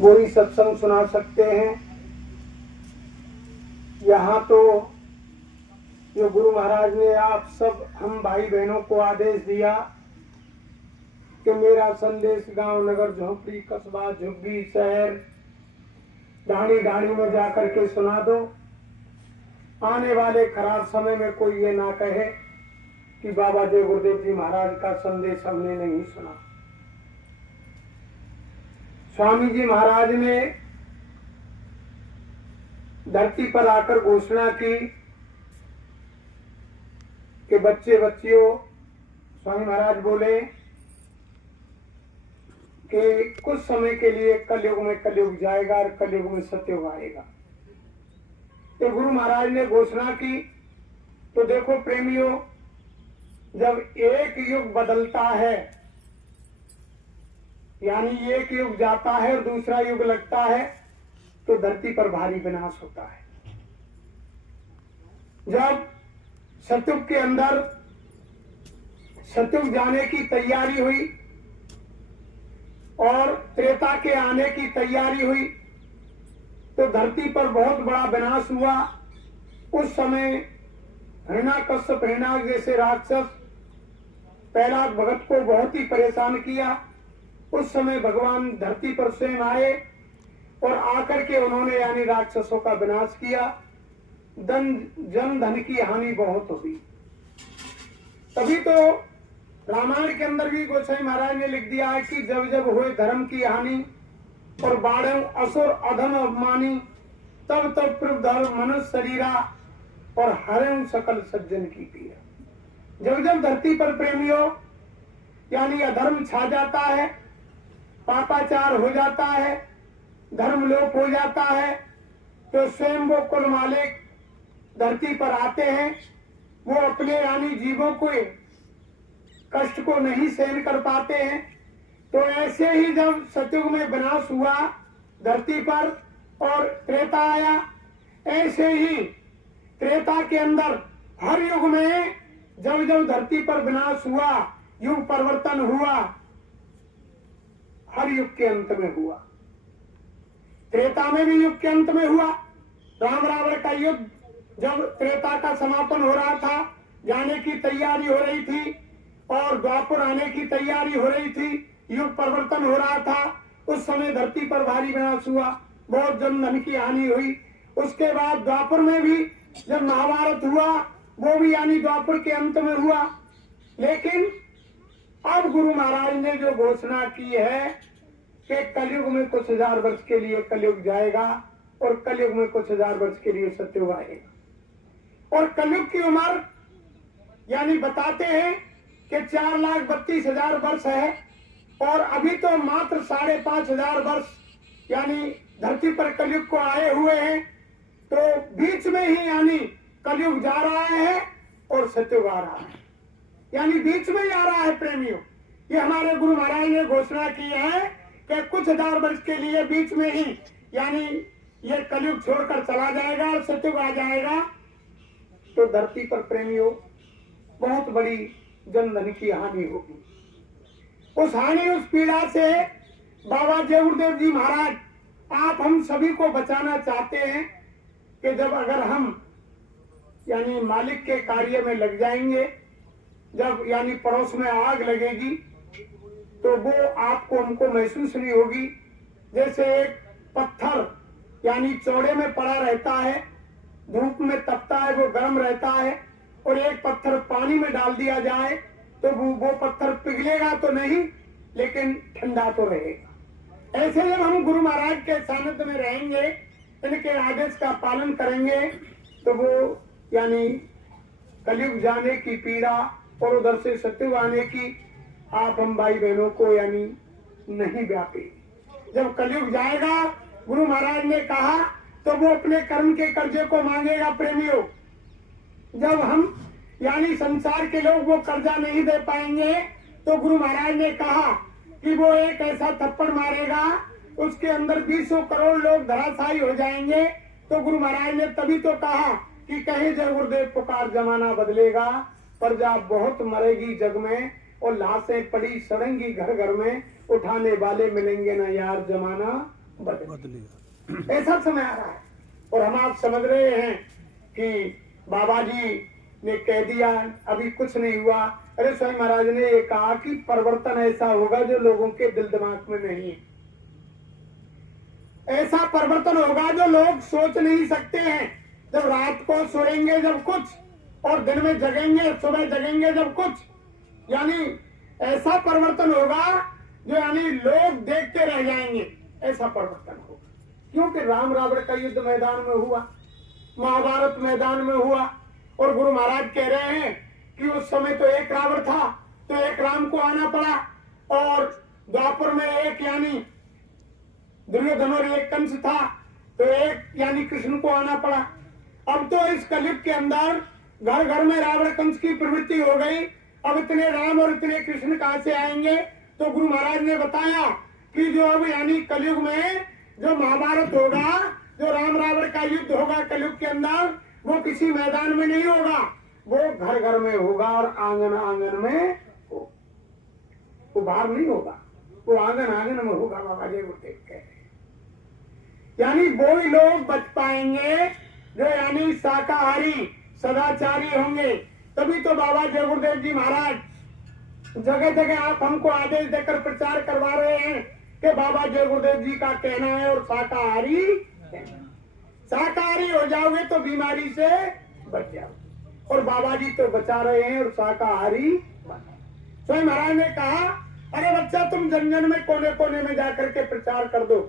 वो ही सत्संग सुना सकते हैं। यहाँ तो जो गुरु महाराज ने आप सब हम भाई बहनों को आदेश दिया कि मेरा संदेश गांव नगर झोपड़ी कस्बा झुग्गी शहर ढाणी ढाणी में जाकर के सुना दो। आने वाले खराब समय में कोई ये ना कहे कि बाबा जय गुरुदेव जी महाराज का संदेश हमने नहीं सुना। स्वामी जी महाराज ने धरती पर आकर घोषणा की कि बच्चे बच्चियों, स्वामी महाराज बोले कि कुछ समय के लिए कलयुग में कलयुग जाएगा और कलयुग में सतयुग आएगा। तो गुरु महाराज ने घोषणा की। तो देखो प्रेमियों, जब एक युग बदलता है यानी एक युग जाता है और दूसरा युग लगता है तो धरती पर भारी विनाश होता है। जब सतयुग के अंदर सतयुग जाने की तैयारी हुई और त्रेता के आने की तैयारी हुई तो धरती पर बहुत बड़ा विनाश हुआ। उस समय हिरण्याकश्यप हिरण्याक जैसे राक्षस प्रहलाद भगत को बहुत ही परेशान किया। उस समय भगवान धरती पर स्वयं आए और आकर के उन्होंने यानी राक्षसों का विनाश किया। जन धन की हानि बहुत हुई। तभी तो रामायण के अंदर भी गोसाई महाराज ने लिख दिया है कि जब जब हुए धर्म की हानि और बाढ़ असुर अधम अभिमानी तब तब प्रभु धर्म मनुष्य शरीरा और हरे सकल सज्जन की पीड़ा। जब जब धरती पर प्रेमियों यानी अधर्म छा जाता है, पापाचार हो जाता है, धर्म लोप हो जाता है तो स्वयं वो कुल मालिक धरती पर आते हैं। वो अपने यानी जीवों को कष्ट को नहीं सहन कर पाते हैं। तो ऐसे ही जब सतयुग में विनाश हुआ धरती पर और त्रेता आया, ऐसे ही त्रेता के अंदर हर युग में जब जब धरती पर विनाश हुआ, युग परिवर्तन हुआ, हर युग के अंत में हुआ। त्रेता में भी युग के अंत में हुआ। राम रावण का युद्ध जब त्रेता का समापन हो रहा था, जाने की तैयारी हो रही थी और द्वापर आने की तैयारी हो रही थी, युग परिवर्तन हो रहा था, उस समय धरती पर भारी विनाश हुआ, बहुत जन धन की हानि हुई। उसके बाद द्वापर में भी जब महाभारत हुआ वो भी यानी द्वापर के अंत में हुआ। लेकिन अब गुरु महाराज ने जो घोषणा की है कि कलयुग में कुछ हजार वर्ष के लिए कलयुग जाएगा और कलयुग में कुछ हजार वर्ष के लिए सतयुग आएगा। और कलयुग की उम्र यानी बताते हैं कि 4,32,000 वर्ष है और अभी तो मात्र 5,500 वर्ष यानी धरती पर कलयुग को आए हुए हैं। तो बीच में ही यानी कलयुग जा रहा है और सतयुग आ रहा है, यानी बीच में ही आ रहा है प्रेमियों। ये हमारे गुरु महाराज ने घोषणा की है कि कुछ हजार वर्ष के लिए बीच में ही यानी ये कलयुग छोड़कर चला जाएगा और सतयुग आ जाएगा। तो धरती पर प्रेमियों बहुत बड़ी जन धन की हानि होगी। उस हानि उस पीड़ा से बाबा जय गुरुदेव जी महाराज आप हम सभी को बचाना चाहते हैं कि जब अगर हम यानी मालिक के कार्य में लग जाएंगे, जब यानी पड़ोस में आग लगेगी तो वो आपको हमको महसूस नहीं होगी। जैसे एक पत्थर यानी चौड़े में पड़ा रहता है, धूप में तपता है, वो गर्म रहता है, और एक पत्थर पानी में डाल दिया जाए तो वो पत्थर पिघलेगा तो नहीं लेकिन ठंडा तो रहेगा। ऐसे जब हम गुरु महाराज के सानिध्य में रहेंगे, इनके आदेश का पालन करेंगे तो वो यानी कलयुग जाने की पीड़ा और उधर से सतयुग आने की आप हम भाई बहनों को यानी नहीं व्यापेगी। जब कलयुग जाएगा गुरु महाराज ने कहा तो वो अपने कर्म के कर्जे को मांगेगा प्रेमियों। जब हम यानी संसार के लोग वो कर्जा नहीं दे पाएंगे तो गुरु महाराज ने कहा कि वो एक ऐसा थप्पड़ मारेगा उसके अंदर 20 करोड़ लोग धराशायी हो जाएंगे। तो गुरु महाराज ने तभी तो कहा कि कहीं जय गुरुदेव पुकार जमाना बदलेगा, प्रजा बहुत मरेगी जग में और लाशें पड़ी सड़ेंगी घर घर में, उठाने वाले मिलेंगे ना यार जमाना बदलेगा। ऐसा समय आ रहा है और हम आप समझ रहे हैं कि बाबा जी ने कह दिया अभी कुछ नहीं हुआ। अरे स्वामी महाराज ने ये कहा कि परिवर्तन ऐसा होगा जो लोगों के दिल दिमाग में नहीं है। ऐसा परिवर्तन होगा जो लोग सोच नहीं सकते हैं। जब रात को सोएंगे जब कुछ और दिन में जगेंगे, सुबह जगेंगे जब कुछ, यानी ऐसा परिवर्तन होगा जो यानी लोग देखते रह जाएंगे। ऐसा परिवर्तन होगा क्योंकि राम रावण का युद्ध मैदान में हुआ, महाभारत मैदान में हुआ और गुरु महाराज कह रहे हैं कि उस समय तो एक रावण था तो एक राम को आना पड़ा और द्वापर में एक यानी दुर्योधन और एक कंस था तो एक यानी कृष्ण को आना पड़ा। अब तो इस कलयुग के अंदर घर घर में रावण कंस की प्रवृत्ति हो गई। अब इतने राम और इतने कृष्ण कहां से आएंगे? तो गुरु महाराज ने बताया कि जो अब यानी कलयुग में जो महाभारत होगा, जो राम रावण का युद्ध होगा कलयुग के अंदर, वो किसी मैदान में नहीं होगा, वो घर घर में होगा और आंगन आंगन में हो। वो बाहर नहीं होगा, वो आंगन आंगन में होगा। बाबा जी गुरुदेव कह रहे हैं यानी वो ही लोग बच पाएंगे जो यानी शाकाहारी सदाचारी होंगे। तभी तो बाबा जय गुरुदेव जी महाराज जगह जगह आप हमको आदेश देकर प्रचार करवा रहे हैं कि बाबा जय गुरुदेव जी का कहना है और शाकाहारी शाकाहारी हो जाओगे तो बीमारी से बच जाओ। और बाबा जी तो बचा रहे हैं और शाकाहारी। स्वयं महाराज ने कहा अरे बच्चा तुम जन जन में कोने कोने में जाकर के प्रचार कर दो।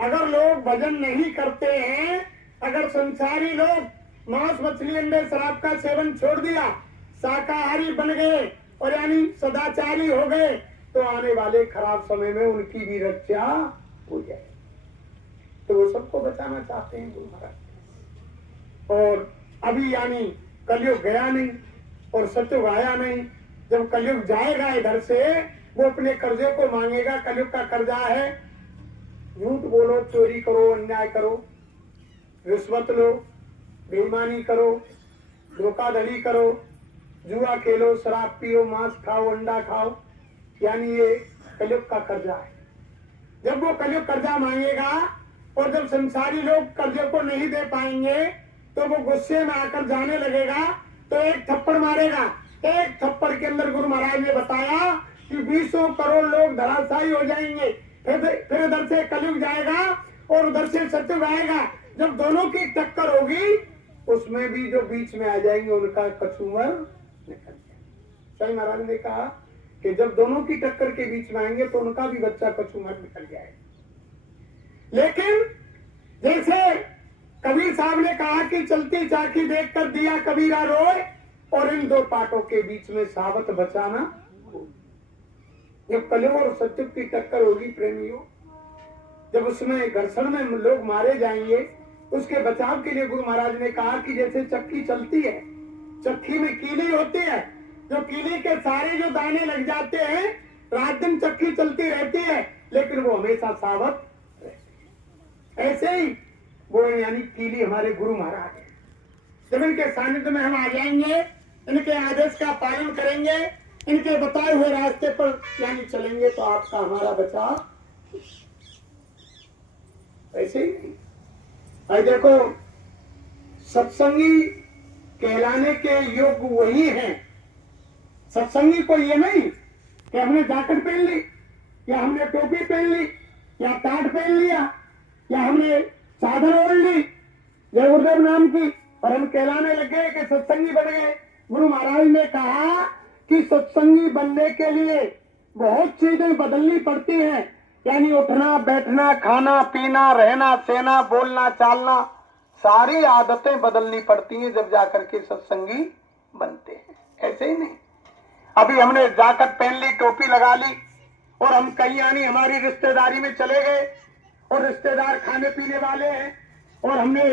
अगर लोग भजन नहीं करते हैं, अगर संसारी लोग मांस मछली अंडे शराब का सेवन छोड़ दिया, शाकाहारी बन गए और यानी सदाचारी हो गए, तो आने वाले खराब समय में उनकी भी रक्षा हो जाए। तो वो सबको बचाना चाहते हैं गुरु महाराज। और अभी यानी कलयुग गया नहीं और सत्युग आया नहीं। जब कलयुग जाएगा इधर से वो अपने कर्जे को मांगेगा। कलयुग का कर्जा है झूठ बोलो, चोरी करो, अन्याय करो, रिश्वत लो, बेईमानी करो, धोखाधड़ी करो, जुआ खेलो, शराब पियो, मांस खाओ, अंडा खाओ, यानी ये कलयुग का कर्जा है। जब वो कलयुग कर्जा मांगेगा और जब संसारी लोग कर्जे को नहीं दे पाएंगे तो वो गुस्से में आकर जाने लगेगा तो एक थप्पड़ मारेगा। एक थप्पड़ के अंदर गुरु महाराज ने बताया कि 20 करोड़ लोग धराशायी हो जाएंगे। फिर इधर से कलयुग जाएगा और उधर से सत्युग आएगा। जब दोनों की टक्कर होगी उसमें भी जो बीच में आ जाएंगे उनका कसूमर निकल जाएगा। स्वामी महाराज ने कहा कि जब दोनों की टक्कर के बीच में आएंगे तो उनका भी बच्चा कसूमर निकल जाएगा। लेकिन जैसे कबीर साहब ने कहा कि चलती चाकी देखकर दिया कबीरा रोए और इन दो पाटों के बीच में सावत बचाना। जब कलयुग और सत्युग की टक्कर होगी प्रेमियों, जब उसमें घर्षण में लोग मारे जाएंगे, उसके बचाव के लिए गुरु महाराज ने कहा कि जैसे चक्की चलती है, चक्की में कीली होती है, जो कीली के सारे जो दाने लग जाते हैं, रात दिन चक्की चलती रहती है लेकिन वो हमेशा सावत रहती है। ऐसे ही वो यानी कीली हमारे गुरु महाराज है। जब इनके सानिध्य में हम आ जाएंगे, इनके आदेश का पालन करेंगे, इनके बताए हुए रास्ते पर यानी चलेंगे तो आपका हमारा बचाव। ऐसे ही नहीं। भाई देखो, सत्संगी कहलाने के योग्य वही हैं। सत्संगी को ये नहीं कि हमने जैकेट पहन ली या हमने टोपी पहन ली या टाट पहन लिया या हमने चादर ओढ़ ली जय गुरुदेव नाम की और हम कहलाने लगे कि सत्संगी बन गए। गुरु महाराज ने कहा कि सत्संगी बनने के लिए बहुत चीजें बदलनी पड़ती हैं, यानी उठना बैठना, खाना पीना, रहना सहना, बोलना चालना, सारी आदतें बदलनी पड़ती हैं जब जाकर के सत्संगी बनते हैं। ऐसे ही नहीं अभी हमने जाकेट पहन ली, टोपी लगा ली और हम कहीं यानी हमारी रिश्तेदारी में चले गए और रिश्तेदार खाने पीने वाले हैं और हमने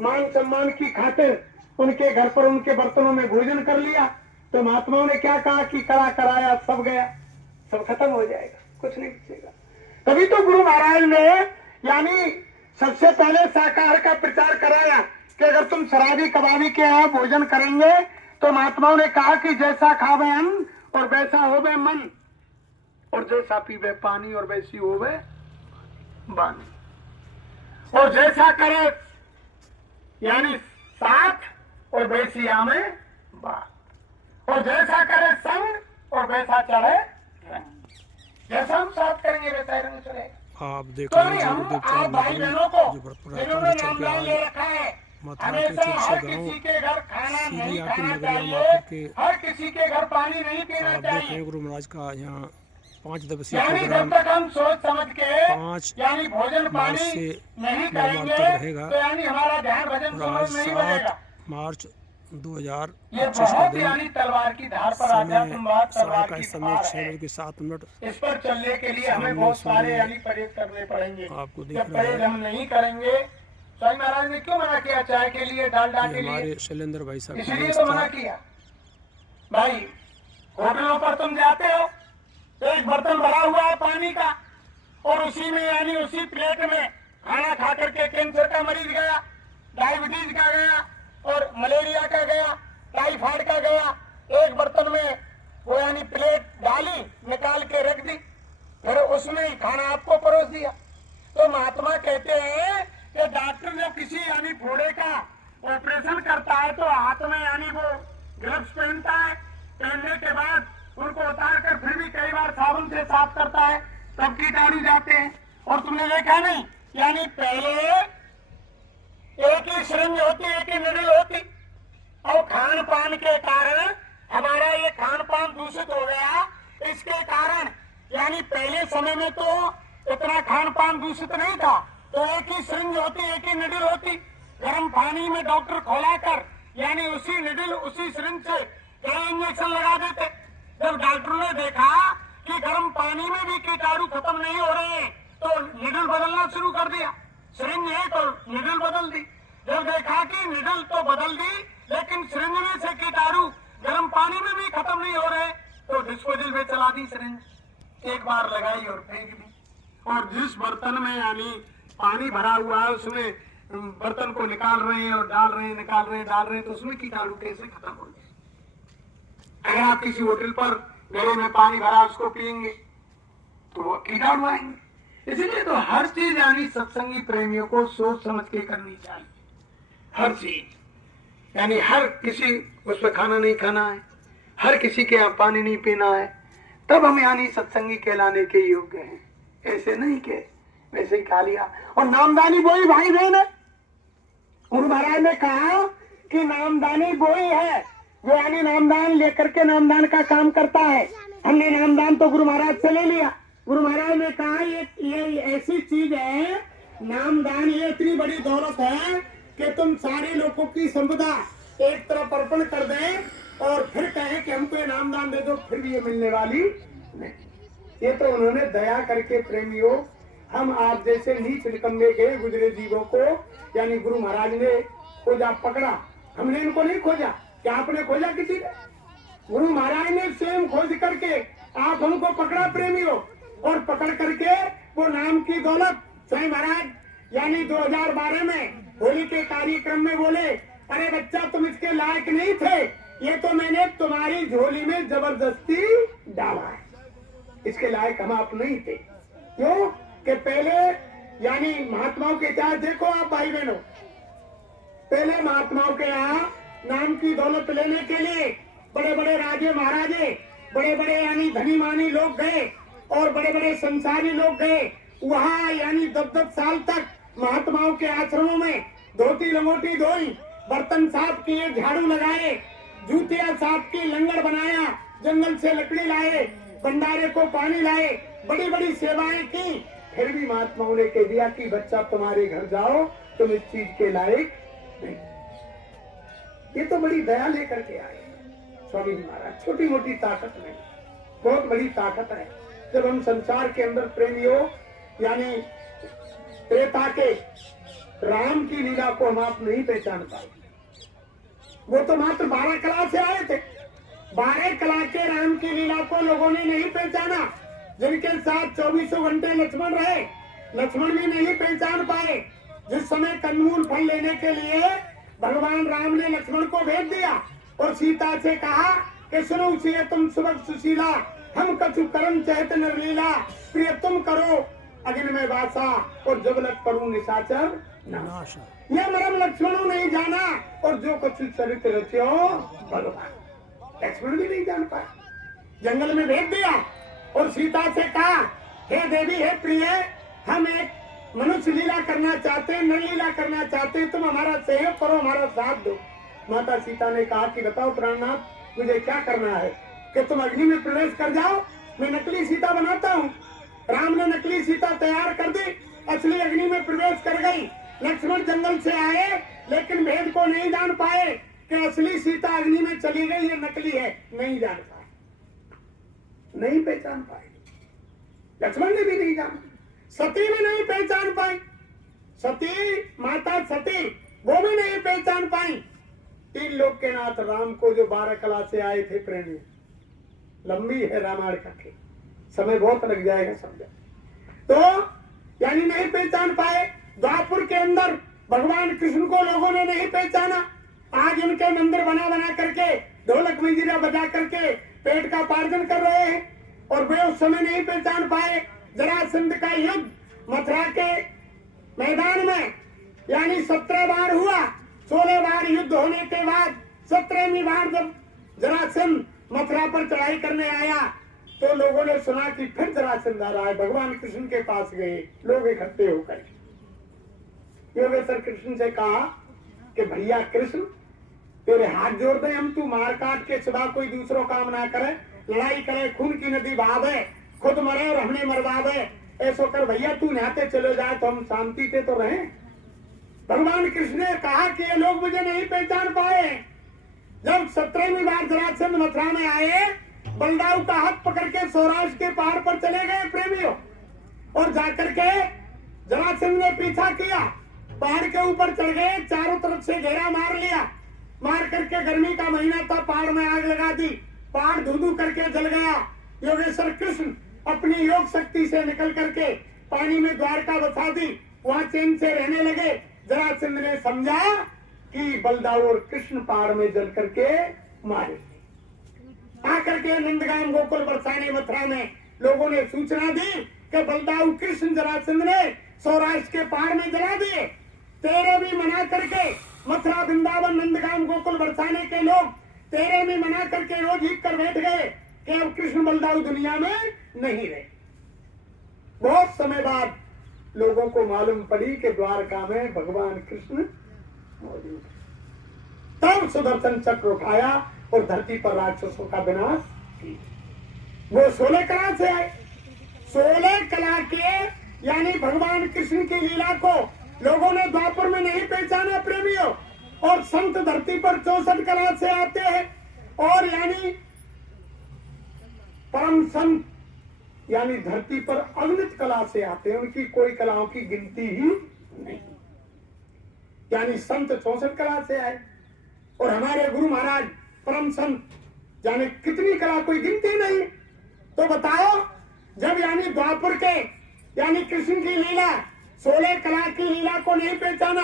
मान सम्मान की खातिर उनके घर पर उनके बर्तनों में भोजन कर लिया, तो महात्माओं ने क्या कहा कि करा कराया सब गया, सब खत्म हो जाएगा, कुछ नहीं बचेगा। तभी तो गुरु महाराज ने यानी सबसे पहले शाकाहार का प्रचार कराया कि अगर तुम शराबी कबाबी के यहाँ भोजन करेंगे तो महात्माओं ने कहा कि जैसा खावे अन्न और वैसा होवे मन और जैसा पीवे पानी और वैसी होवे। बानी। और जैसा करे यानी साथ और बेसिया में बात, और जैसा करे संग और वैसा चढ़े रंग। जैसा हम साथ करेंगे वैसा रंग चढ़ेगा। आप देख तो रहे हैं हम आप भाई बहनों को जिन्होंने नामदान ले रखा है, हमेशा हर किसी के घर खाना नहीं खाना चाहिए, हर किसी के घर पानी नहीं पीना आप देख रहे चाहिए। हैं गुरु महाराज का यहाँ 5 दिवसीय यानी जब प्रोग्राम तक हम सोच समझ के 5 यानी भोजन मार्च पानी से नहीं 9 मार्च करेंगे तक रहेगा। तो यानी हमारा ध्यान भजन और आज सुमन नहीं 7 बनेगा। मार्च ये 2025 का बहुत दिन यानी तलवार की धार पर समय आध्यात्मवाद तलवार का की समय धार 6 है। बज के 7 मिनट। इस पर चलने के लिए हमें सामने बहुत सारे सूर्य यानी परहेज करने पड़ेंगे। आपको दिख जब रहा परहेज है। हम नहीं करेंगे, स्वामी महाराज ने क्यों मना किया चाय के लिए, डालडा के ये लिए? हमारे शैलेंद्र भाई साहब की इसलिए तो मना व्यवस्था। किया। भाई होटलों पर तुम जाते हो तो एक बर्तन भरा हुआ है पानी का, और उसी में यानी उसी प्लेट में खाना खा करके कैंसर का मरीज गया, डायबिटीज का गया, और मलेरिया का गया, टाइफाइड का गया। एक बर्तन में वो यानी प्लेट डाली, निकाल के रख दी, फिर उसमें ही खाना आपको परोस दिया। तो महात्मा कहते हैं कि डॉक्टर जब किसी यानी फोड़े का ऑपरेशन करता है तो हाथ में यानी वो ग्लव्स पहनता है, पहनने के बाद उनको उतार कर फिर भी कई बार साबुन से साफ करता है, तब कीटाणु जाते हैं। और तुमने देखा नहीं, यानी पहले एक ही सिरिंज होती, एक ही निडल होती, और खान पान के कारण हमारा ये खान पान दूषित हो गया। इसके कारण यानी पहले समय में तो इतना खान पान दूषित नहीं था, तो एक ही सिरिंज होती, एक ही निडल होती, गर्म पानी में डॉक्टर खोला कर यानी उसी निडल उसी सिरिंज से कई इंजेक्शन लगा देते। जब डॉक्टरों ने देखा कि गर्म पानी में भी कीटाणु खत्म नहीं हो रहे हैं तो निडल बदलना शुरू कर दिया, सिरिंज है तो निडल बदल दी। जब देखा कि निडल तो बदल दी लेकिन सिरिंज में से कीटाणु गर्म पानी में भी खत्म नहीं हो रहे तो डिस्पोजल में चला दी सिरिंज। एक बार लगाई और फेंक दी। और जिस बर्तन में यानी पानी भरा हुआ है उसमें बर्तन को निकाल रहे हैं और डाल रहे हैं, निकाल रहे हैं, डाल रहे हैं, तो उसमें कीटाणु कैसे खत्म हो जाए? अगर आप किसी होटल पर गले में पानी भरा उसको पिएंगे तो वो कीटाणु आएंगे। इसलिए तो हर चीज यानी सत्संगी प्रेमियों को सोच समझ के करनी चाहिए। हर चीज यानी हर किसी उस पर खाना नहीं खाना है, हर किसी के यहाँ पानी नहीं पीना है, तब हम यानी सत्संगी कहलाने के योग्य हैं। ऐसे नहीं के वैसे ही खा लिया। और नामदानी वही भाई बहन है। गुरु महाराज ने कहा कि नामदानी वही है जो यानी नामदान लेकर के नामदान का काम करता है। हमने नामदान तो गुरु महाराज से ले लिया। गुरु महाराज ने कहा ये ऐसी चीज है नामदान, ये इतनी बड़ी दौलत है कि तुम सारे लोगों की संपदा एक तरफ अर्पण कर दें और फिर कहें कि हमको ये नामदान दे दो, फिर भी ये मिलने वाली नहीं। ये तो उन्होंने दया करके प्रेमियों, हम आप जैसे नीच निकम्मे गए गुजरे जीवों को यानी गुरु महाराज ने खोजा पकड़ा, हमने इनको नहीं खोजा। क्या आपने खोजा किसी ने? गुरु महाराज ने स्वयं खोज करके आप हमको पकड़ा प्रेमियों, और पकड़ करके वो नाम की दौलत स्वयं महाराज यानी 2012 में होली के कार्यक्रम में बोले, अरे बच्चा तुम इसके लायक नहीं थे, ये तो मैंने तुम्हारी झोली में जबरदस्ती डाला है, इसके लायक हम आप नहीं थे। क्यों कि पहले यानी महात्माओं के क्या देखो आप भाई बहनों, पहले महात्माओं के यहाँ नाम की दौलत लेने के लिए बड़े बड़े राजे महाराजे, बड़े बड़े यानी धनी मानी लोग गए और बड़े बड़े संसारी लोग गए। वहाँ यानी 10-10 साल तक महात्माओं के आश्रमों में धोती लंगोटी धोई, बर्तन साफ किए, झाड़ू लगाए, जूतियां साफ की, लंगर बनाया, जंगल से लकड़ी लाए, भंडारे को पानी लाए, बड़ी बड़ी सेवाएं की। फिर भी महात्माओं ने कह दिया कि बच्चा तुम्हारे घर जाओ, तुम इस चीज के लायक नहीं। ये तो बड़ी दया लेकर के आए स्वामी जी महाराज। छोटी मोटी ताकत नहीं, बहुत बड़ी ताकत है। जब हम संसार के अंदर प्रेमियों यानी त्रेता के राम की लीला को हम आप नहीं पहचान पाए। वो तो मात्र 12 कला से आए थे, 12 कला के राम की लीला को लोगों ने नहीं पहचाना। जिनके साथ 24 घंटे लक्ष्मण रहे, लक्ष्मण भी नहीं पहचान पाए। जिस समय कंदमूल फल लेने के लिए भगवान राम ने लक्ष्मण को भेज दिया और सीता से कहा कि सुनो सिए तुम सुबह सुशीला, हम कछु करम चहत नरलीला, प्रिय तुम करो अग्नि में वासा और जुबलक करूं निशाचर नाश। नाश ये मरम लक्ष्मणों नहीं जाना और जो कुछ चरित्र रचो भगवान लक्ष्मण भी नहीं जान पाए। जंगल में भेज दिया और सीता से कहा, हे देवी, हे प्रिय, हम एक मनुष्य लीला करना चाहते हैं, नर लीला करना चाहते हैं, तुम हमारा सहयोग करो, हमारा साथ दो। माता सीता ने कहा कि बताओ प्राणनाथ, मुझे क्या करना है? कि तुम अग्नि में प्रवेश कर जाओ, मैं नकली सीता बनाता हूँ। राम ने नकली सीता तैयार कर दी, असली अग्नि में प्रवेश कर गई। लक्ष्मण जंगल से आए लेकिन भेद को नहीं जान पाए कि असली सीता अग्नि में चली गई, ये नकली है। नहीं जान पाए, नहीं पहचान पाए। लक्ष्मण ने भी नहीं जाना, सती भी नहीं पहचान पाई। सती माता सती वो भी नहीं पहचान पाई। तीन लोक के नाथ राम को जो 12 कला से आए थे प्रेमी, लंबी है रामायण कथा, समय बहुत लग जाएगा समझो। तो यानी नहीं पहचान पाए। द्वापुर के अंदर भगवान कृष्ण को लोगों ने नहीं पहचाना। आज उनके मंदिर बना बना करके ढोलक मंजीरा बजा करके पेट का पार्जन कर रहे हैं और वे उस समय नहीं पहचान पाए। जरासंध का युद्ध मथुरा के मैदान में यानी 17 बार हुआ। 16 बार युद्ध होने के बाद 17वीं बार जब जरासंध मथुरा पर चढ़ाई करने आया तो लोगों ने सुना कि फिर जरासंध आ रहा है। भगवान कृष्ण के पास गए लोग इकट्ठे होकर। योगेश्वर कृष्ण से कहा कि भैया कृष्ण, तेरे हाथ जोड़ दे, हम तू मार काट के सिवा कोई दूसरों काम ना करे, लड़ाई करे, खून की नदी बहावे, खुद मरे और हमें मरवावे, ऐसा कर भैया, तू नहाते चले जाए तो हम शांति से तो रहे। भगवान कृष्ण ने कहा कि ये लोग मुझे नहीं पहचान पाए। जब 17वीं बार जरासंध मथुरा में आए, बलदाऊ का हाथ पकड़ के सौराष्ट्र के पहाड़ पर चले गए प्रेमियों, और जाकर के जरासंध ने पीछा किया, पहाड़ के ऊपर चढ़ गए, चारों तरफ से घेरा मार लिया। मार करके गर्मी का महीना था, पहाड़ में आग लगा दी, पहाड़ धू करके जल गया। योगेश्वर कृष्ण अपनी योग शक्ति से निकल करके पानी में द्वारका बसा दी, वहां चैन से रहने लगे। जरासंध ने समझा कि बलदाऊ और कृष्ण पहाड़ में जल करके मारे। आकर के नंदगाम गोकुल बरसाने मथुरा में लोगों ने सूचना दी कि बलदाऊ कृष्ण जरासंध ने सौराष्ट्र के पहाड़ में जला दिए। तेरे भी मना करके मथुरा वृंदावन नंदगाम गोकुल बरसाने के लोग तेरे भी मना करके रोज हिट कर बैठ गए कि अब कृष्ण बलदाऊ दुनिया में नहीं रहे। बहुत समय बाद लोगों को मालूम पड़ी कि द्वारका में भगवान कृष्ण मौजूद है। तब सुदर्शन चक्र उठाया और धरती पर राक्षसों का विनाश किया। वो 16 कला से आए। 16 कला के यानी भगवान कृष्ण की लीला को लोगों ने द्वापर में नहीं पहचाना प्रेमियों, और संत धरती पर 64 कला से आते हैं, और यानी परम संत यानी धरती पर अगणित कला से आते हैं, उनकी कोई कलाओं की गिनती ही नहीं। यानी संत 64 कला से आए, और हमारे गुरु महाराज परम संत यानी कितनी कला, कोई गिनती नहीं। तो बताओ, जब यानी द्वापर के यानी कृष्ण की लीला 16 कला की लीला को नहीं पहचाना,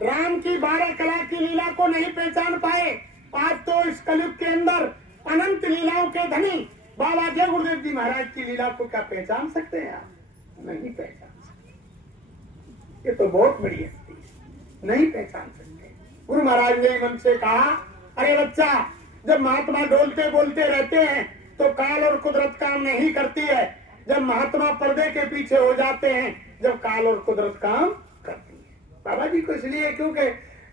राम की 12 कला की लीला को नहीं पहचान पाए, आज तो इस कलयुग के अंदर अनंत लीलाओं के धनी बाबा जय गुरुदेव जी महाराज की लीला को क्या पहचान सकते हैं आप? नहीं पहचान सकते। ये तो बहुत बड़ी हस्ती है, नहीं पहचान सकते। गुरु महाराज ने मन से कहा, अरे बच्चा, जब महात्मा डोलते बोलते रहते हैं तो काल और कुदरत काम नहीं करती है। जब महात्मा पर्दे के पीछे हो जाते हैं, जब काल और कुदरत काम करती है। बाबा जी को इसलिए क्योंकि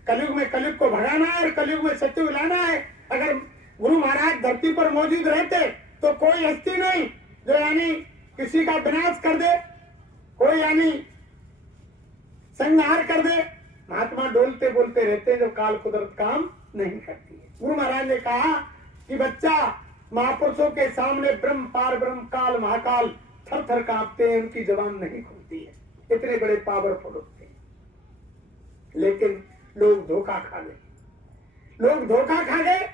कलयुग में कलयुग को भगाना है और कलयुग में सत्युग लाना है। अगर गुरु महाराज धरती पर मौजूद रहते तो कोई हस्ती नहीं जो यानी किसी का विनाश कर दे, कोई यानी संहार कर दे। महात्मा डोलते बोलते रहते जो काल कुदरत काम नहीं करती है। गुरु महाराज ने कहा कि बच्चा, महापुरुषों के सामने ब्रह्म पार ब्रह्म काल महाकाल थर थर कांपते हैं, उनकी जबान नहीं खुलती है, इतने बड़े पावरफुल होते हैं। लेकिन लोग धोखा खा गए, लोग धोखा खा गए,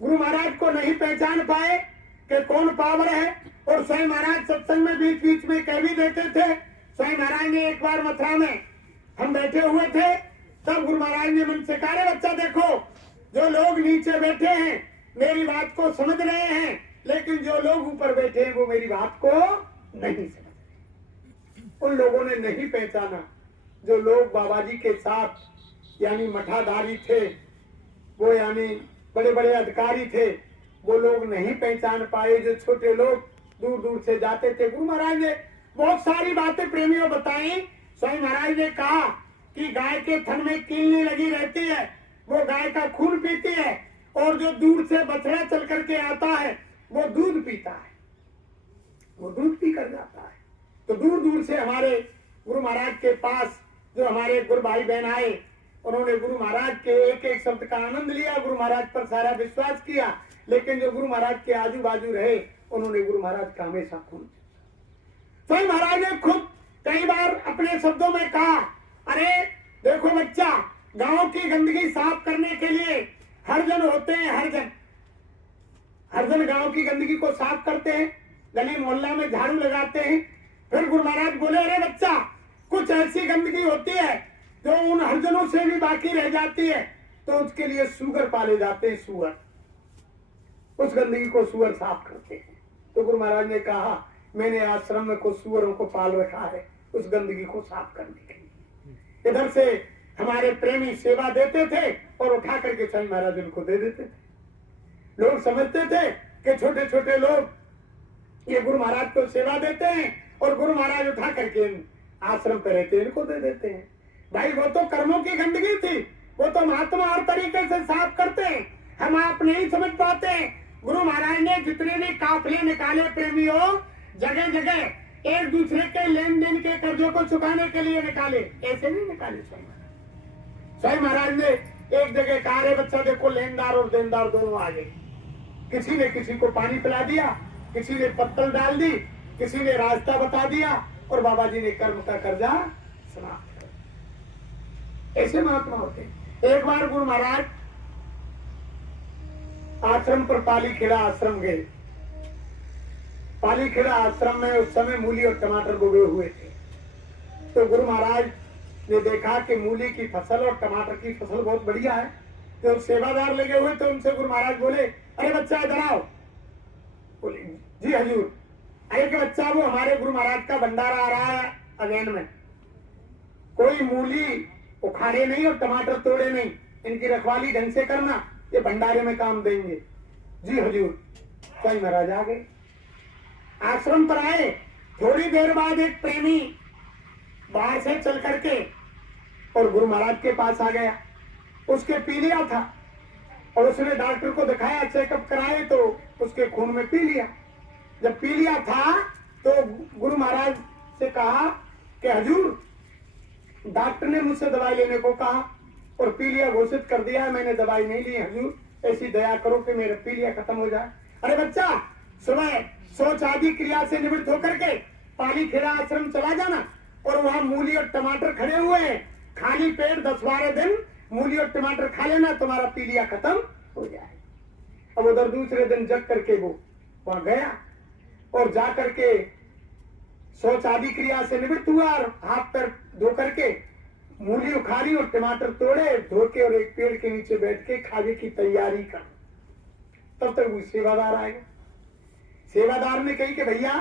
गुरु महाराज को नहीं पहचान पाए कि कौन पावर है। और स्वयं महाराज सत्संग में बीच बीच में कह भी देते थे। स्वयं महाराज ने एक बार मथुरा में हम बैठे हुए थे, तब गुरु महाराज ने मन से कहा, बच्चा देखो, जो लोग नीचे बैठे हैं मेरी बात को समझ रहे हैं, लेकिन जो लोग ऊपर बैठे हैं वो मेरी बात को नहीं समझ रहे। उन लोगों ने नहीं पहचाना। जो लोग बाबा जी के साथ यानी मठाधारी थे, वो यानी बड़े बड़े अधिकारी थे, वो लोग नहीं पहचान पाए। जो छोटे लोग दूर दूर से जाते थे, गुरु महाराज ने बहुत सारी बातें प्रेमियों बताई। स्वामी महाराज ने कहा कि गाय के थन में कीलनी लगी रहती है, वो गाय का खून पीती है, और जो दूर से बछड़ा चल करके आता है वो दूध पीता है, वो दूध पी कर जाता है। तो दूर दूर से हमारे गुरु महाराज के पास जो हमारे गुरु भाई बहन आए, उन्होंने गुरु महाराज के एक एक शब्द का आनंद लिया, गुरु महाराज पर सारा विश्वास किया। लेकिन जो गुरु महाराज के आजू बाजू रहे, उन्होंने गुरु महाराज का हमेशा खून। स्वामी महाराज ने खुद कई बार अपने शब्दों में कहा, अरे देखो बच्चा, गांव की गंदगी साफ करने के लिए हरजन होते हैं, हरजन गांव की गंदगी को साफ करते हैं, गली मोहल्ला में झाड़ू लगाते हैं। फिर गुरु महाराज बोले, अरे बच्चा, कुछ ऐसी गंदगी होती है जो उन हरजनों से भी बाकी रह जाती है, तो उसके लिए सुअर पाले जाते हैं, सुअर, उस गंदगी को सुअर साफ करते हैं। तो गुरु महाराज ने कहा, मैंने आश्रम में कुछ सुअरों को पाल रखा है उस गंदगी को साफ करने के लिए। इधर से हमारे प्रेमी सेवा देते थे और उठा करके स्वामी महाराज उनको दे देते थे। लोग समझते थे कि छोटे छोटे लोग ये गुरु महाराज को सेवा देते हैं और गुरु महाराज उठा करके आश्रम पे रहते हैं, इनको दे देते हैं। भाई वो तो कर्मों की गंदगी थी, वो तो महात्मा हर तरीके से साफ करते हैं, हम आप नहीं समझ पाते हैं। गुरु महाराज ने जितने भी काफिले निकाले प्रेमियों, जगह जगह एक दूसरे के लेन देन के कर्जों को चुकाने के लिए निकाले, ऐसे नहीं निकाले। स्वामी महाराज ने एक जगह कहा, रे बच्चा देखो, लेनदार और देनदार दोनों आ गए। किसी ने किसी को पानी पिला दिया, किसी ने पत्तल डाल दी, किसी ने रास्ता बता दिया, और बाबा जी ने कर्म का कर्जा समाप्त कर। ऐसे महात्मा होते। एक बार गुरु महाराज आश्रम पर पालीखेड़ा आश्रम गए। पालीखेड़ा आश्रम में उस समय मूली और टमाटर बोए हुए थे। तो गुरु महाराज ने देखा कि मूली की फसल और टमाटर की फसल बहुत बढ़िया है। तो सेवादार लगे हुए, तो उनसे गुरु महाराज बोले, अरे बच्चा इधर आओ। बोले, जी हजूर। अरे कि बच्चा, वो हमारे गुरु महाराज का भंडारा आ रहा है अगेन में, कोई मूली उखाड़े नहीं और टमाटर तोड़े नहीं, इनकी रखवाली ढंग से करना, ये भंडारे में काम देंगे। जी हजूर। स्वामी महाराज आ गए, आश्रम पर आए। थोड़ी देर बाद एक प्रेमी बाहर से चल करके और गुरु महाराज के पास आ गया। उसके पीलिया था और उसने डॉक्टर को दिखाया, चेकअप कराए तो उसके खून में पी लिया। जब पी लिया था तो गुरु महाराज से कहा कि हजूर, डॉक्टर ने मुझसे दवाई लेने को कहा और पीलिया घोषित कर दिया, मैंने दवाई नहीं ली हजूर, ऐसी दया करो कि मेरा पीलिया खत्म हो जाए। अरे बच्चा, सुबह शौच आदि क्रिया से निवृत्त होकर के पालीखेड़ा आश्रम चला जाना, और वहां मूली और टमाटर खड़े हुए हैं, खाली पेट 10-12 दिन मूली और टमाटर खा लेना, तुम्हारा पीलिया खत्म हो जाए। अब उधर दूसरे दिन जग करके वो वहां गया और जा करके शौच आदि क्रिया से निवृत्त हुआ और हाथ पैर धो करके मूली उखाड़ी और टमाटर तोड़े, धो के और एक पेड़ के नीचे बैठ के खाने की तैयारी कर। तब तक वो सेवादार आएगा। सेवादार ने कही कि भैया,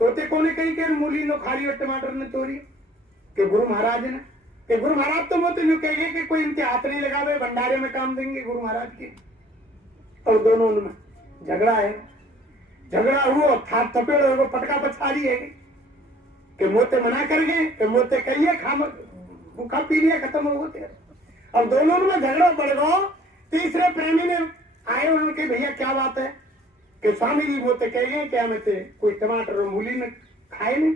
तोते को ने कही कि मूली ने उखाड़ी और टमाटर ने तोड़ी, कि गुरु महाराज ने, कि गुरु महाराज तो वो तो यूं कहेंगे कि कोई इनके हाथ नहीं लगावे, भंडारे में काम देंगे गुरु महाराज के। और दोनों उनमें झगड़ा है। झगड़ा हुआ, थाप थपेड़ हो, पटका पछाड़ी है कि मोते मना कर गए, कि मोते कहिए खा भूखा पी लिया, खत्म हो गए। अब दोनों में झगड़ा बढ़ गया। तीसरे प्रेमी ने आए, उन्होंने भैया क्या बात है, कि स्वामी जी मोते कहेंगे कि हमें थे कोई टमाटर और मूली ने खाए नहीं।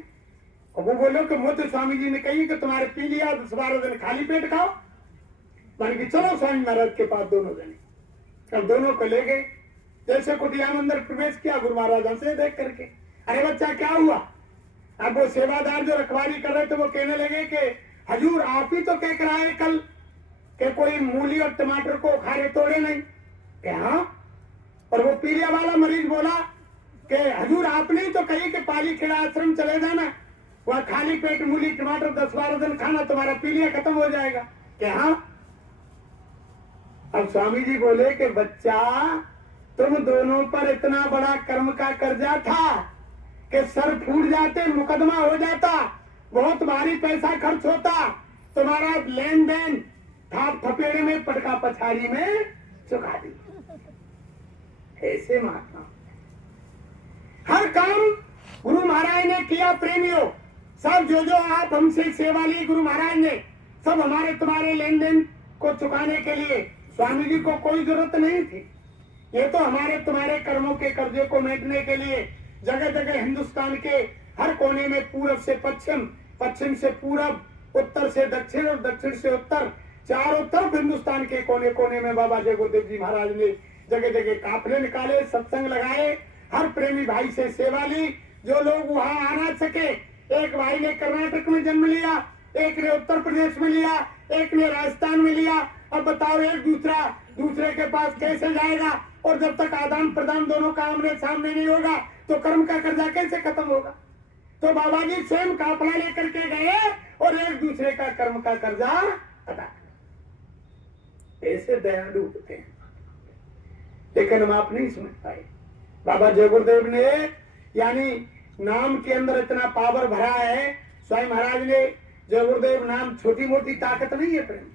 और वो बोलो कि मोते स्वामी जी ने कही कि तुम्हारे पी लिया 10-12 दिन खाली पेट खाओ। मान की चलो स्वामी महाराज के पास दोनों जने। अब दोनों को ले गए। जैसे कुटिया में अंदर प्रवेश किया, गुरु महाराज हमसे देख करके, अरे बच्चा क्या हुआ। अब वो सेवादार जो रखवाली कर रहे थे वो कहने लगे कि हजूर, आप ही तो कह कर आए कल कि कोई मूली और टमाटर को उखाड़े तोड़े नहीं। हाँ। और वो पीलिया वाला मरीज बोला कि हजूर, आपने ही तो कही कि पालीखेड़ा आश्रम चले जाना, वह खाली पेट मूली टमाटर 10-12 दिन खाना, तुम्हारा पीलिया खत्म हो जाएगा। कि हाँ। अब स्वामी जी बोले कि बच्चा, तुम दोनों पर इतना बड़ा कर्म का कर्जा था कि सर फूट जाते, मुकदमा हो जाता, बहुत भारी पैसा खर्च होता, तुम्हारा लेन देन थाप थपेड़े में पटका पछाड़ी में चुका दी। ऐसे महात्मा हर काम गुरु महाराज ने किया। प्रेमियों सब जो आप हमसे सेवा ली गुरु महाराज ने, सब हमारे तुम्हारे लेन देन को चुकाने के लिए। स्वामी जी को कोई जरूरत नहीं थी, ये तो हमारे तुम्हारे कर्मों के कर्जे को मेटने के लिए जगह जगह हिंदुस्तान के हर कोने में, पूरब से पश्चिम, पश्चिम से पूरब, उत्तर से दक्षिण और दक्षिण से उत्तर, चारों तरफ हिंदुस्तान के कोने कोने में बाबा जय गुरुदेव जी महाराज ने जगह जगह काफले निकाले, सत्संग लगाए, हर प्रेमी भाई से सेवा ली। जो लोग वहां आ ना सके, एक भाई ने कर्नाटक में जन्म लिया, एक ने उत्तर प्रदेश में लिया, एक ने राजस्थान में लिया। अब बताओ एक दूसरे के पास कैसे जाएगा? और जब तक आदान प्रदान दोनों का आमने सामने नहीं होगा तो कर्म का कर्जा कैसे खत्म होगा? तो बाबा जी स्वयं काफला लेकर के गए और एक दूसरे का कर्म का कर्जा अदा किया। ऐसे दयालु होते हैं, लेकिन हम आप नहीं समझ पाए। बाबा जय गुरुदेव ने यानी नाम के अंदर इतना पावर भरा है। स्वामी महाराज ने जय गुरुदेव नाम छोटी मोटी ताकत नहीं है प्रेम।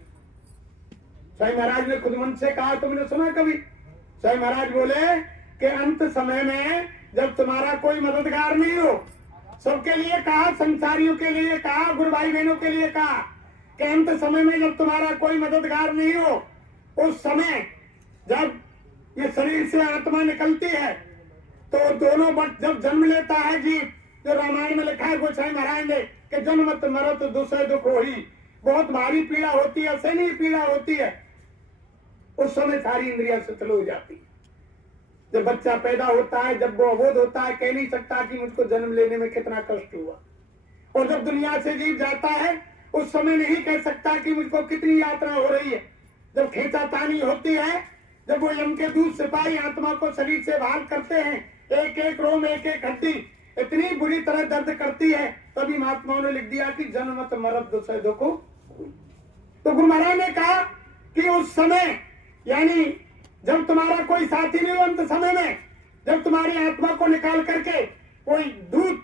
स्वामी महाराज ने खुद मन से कहा, तुमने सुना कभी? स्वामी महाराज बोले कि अंत समय में जब तुम्हारा कोई मददगार नहीं हो, सबके लिए कहा, संसारियों के लिए कहा, गुरु भाई बहनों के लिए कहा कि अंत समय में जब तुम्हारा कोई मददगार नहीं हो, उस समय जब ये शरीर से आत्मा निकलती है तो दोनों बट जब जन्म लेता है जीव, जो रामायण में लिखा है गोसाई महाराज ने कि जन्मत मरत दुसह दुख हो ही, बहुत भारी पीड़ा होती है, ऐसे नहीं पीड़ा होती है। उस समय सारी इंद्रियां शिथिल हो जाती है। जब बच्चा पैदा होता है, जब वो अबोध होता है, कह नहीं सकता कि मुझको जन्म लेने में कितना कष्ट हुआ। और जब दुनिया से जीव जाता है, उस समय नहीं कह सकता कि मुझको कितनी यात्रा हो रही है। जब खींचातानी होती है, जब वो यम के दूत सिपाही आत्मा को शरीर से बाहर करते हैं, एक एक रोम, एक एक हड्डी इतनी बुरी तरह दर्द करती है, तभी महात्माओं ने लिख दिया कि जन्मत मरत दुसह दुख। तो गुरु महाराज ने कहा कि उस समय यानी जब तुम्हारा कोई साथी नहीं हो, अंत समय में जब तुम्हारी आत्मा को निकाल करके कोई दूत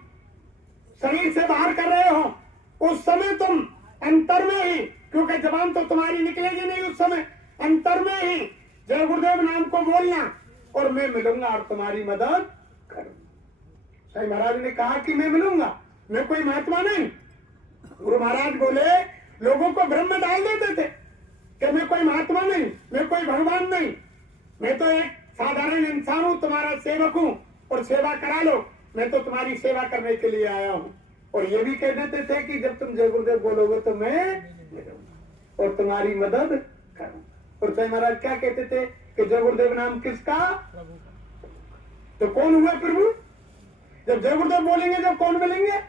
शरीर से बाहर कर रहे हो, उस समय तुम अंतर में ही, क्योंकि जबान तो तुम्हारी निकलेगी नहीं उस समय, अंतर में ही जय गुरुदेव नाम को बोलना और मैं मिलूंगा और तुम्हारी मदद करूंगा। साईं महाराज ने कहा कि मैं मिलूंगा, मैं कोई महात्मा नहीं। गुरु महाराज बोले, लोगों को भ्रम में डाल देते थे कि मैं कोई महात्मा नहीं, मैं कोई भगवान नहीं, मैं तो एक साधारण इंसान हूं, तुम्हारा सेवक हूं और सेवा करा लो, मैं तो तुम्हारी सेवा करने के लिए आया हूं। और ये भी कह देते थे कि जब तुम जय गुरुदेव बोलोगे तो मैं मिलूंगा और तुम्हारी मदद करूंगा। और साईं महाराज क्या कहते थे कि जय गुरुदेव नाम किसका? तो कौन हुए प्रभु? जब जय गुरुदेव बोलेंगे जब कौन मिलेंगे?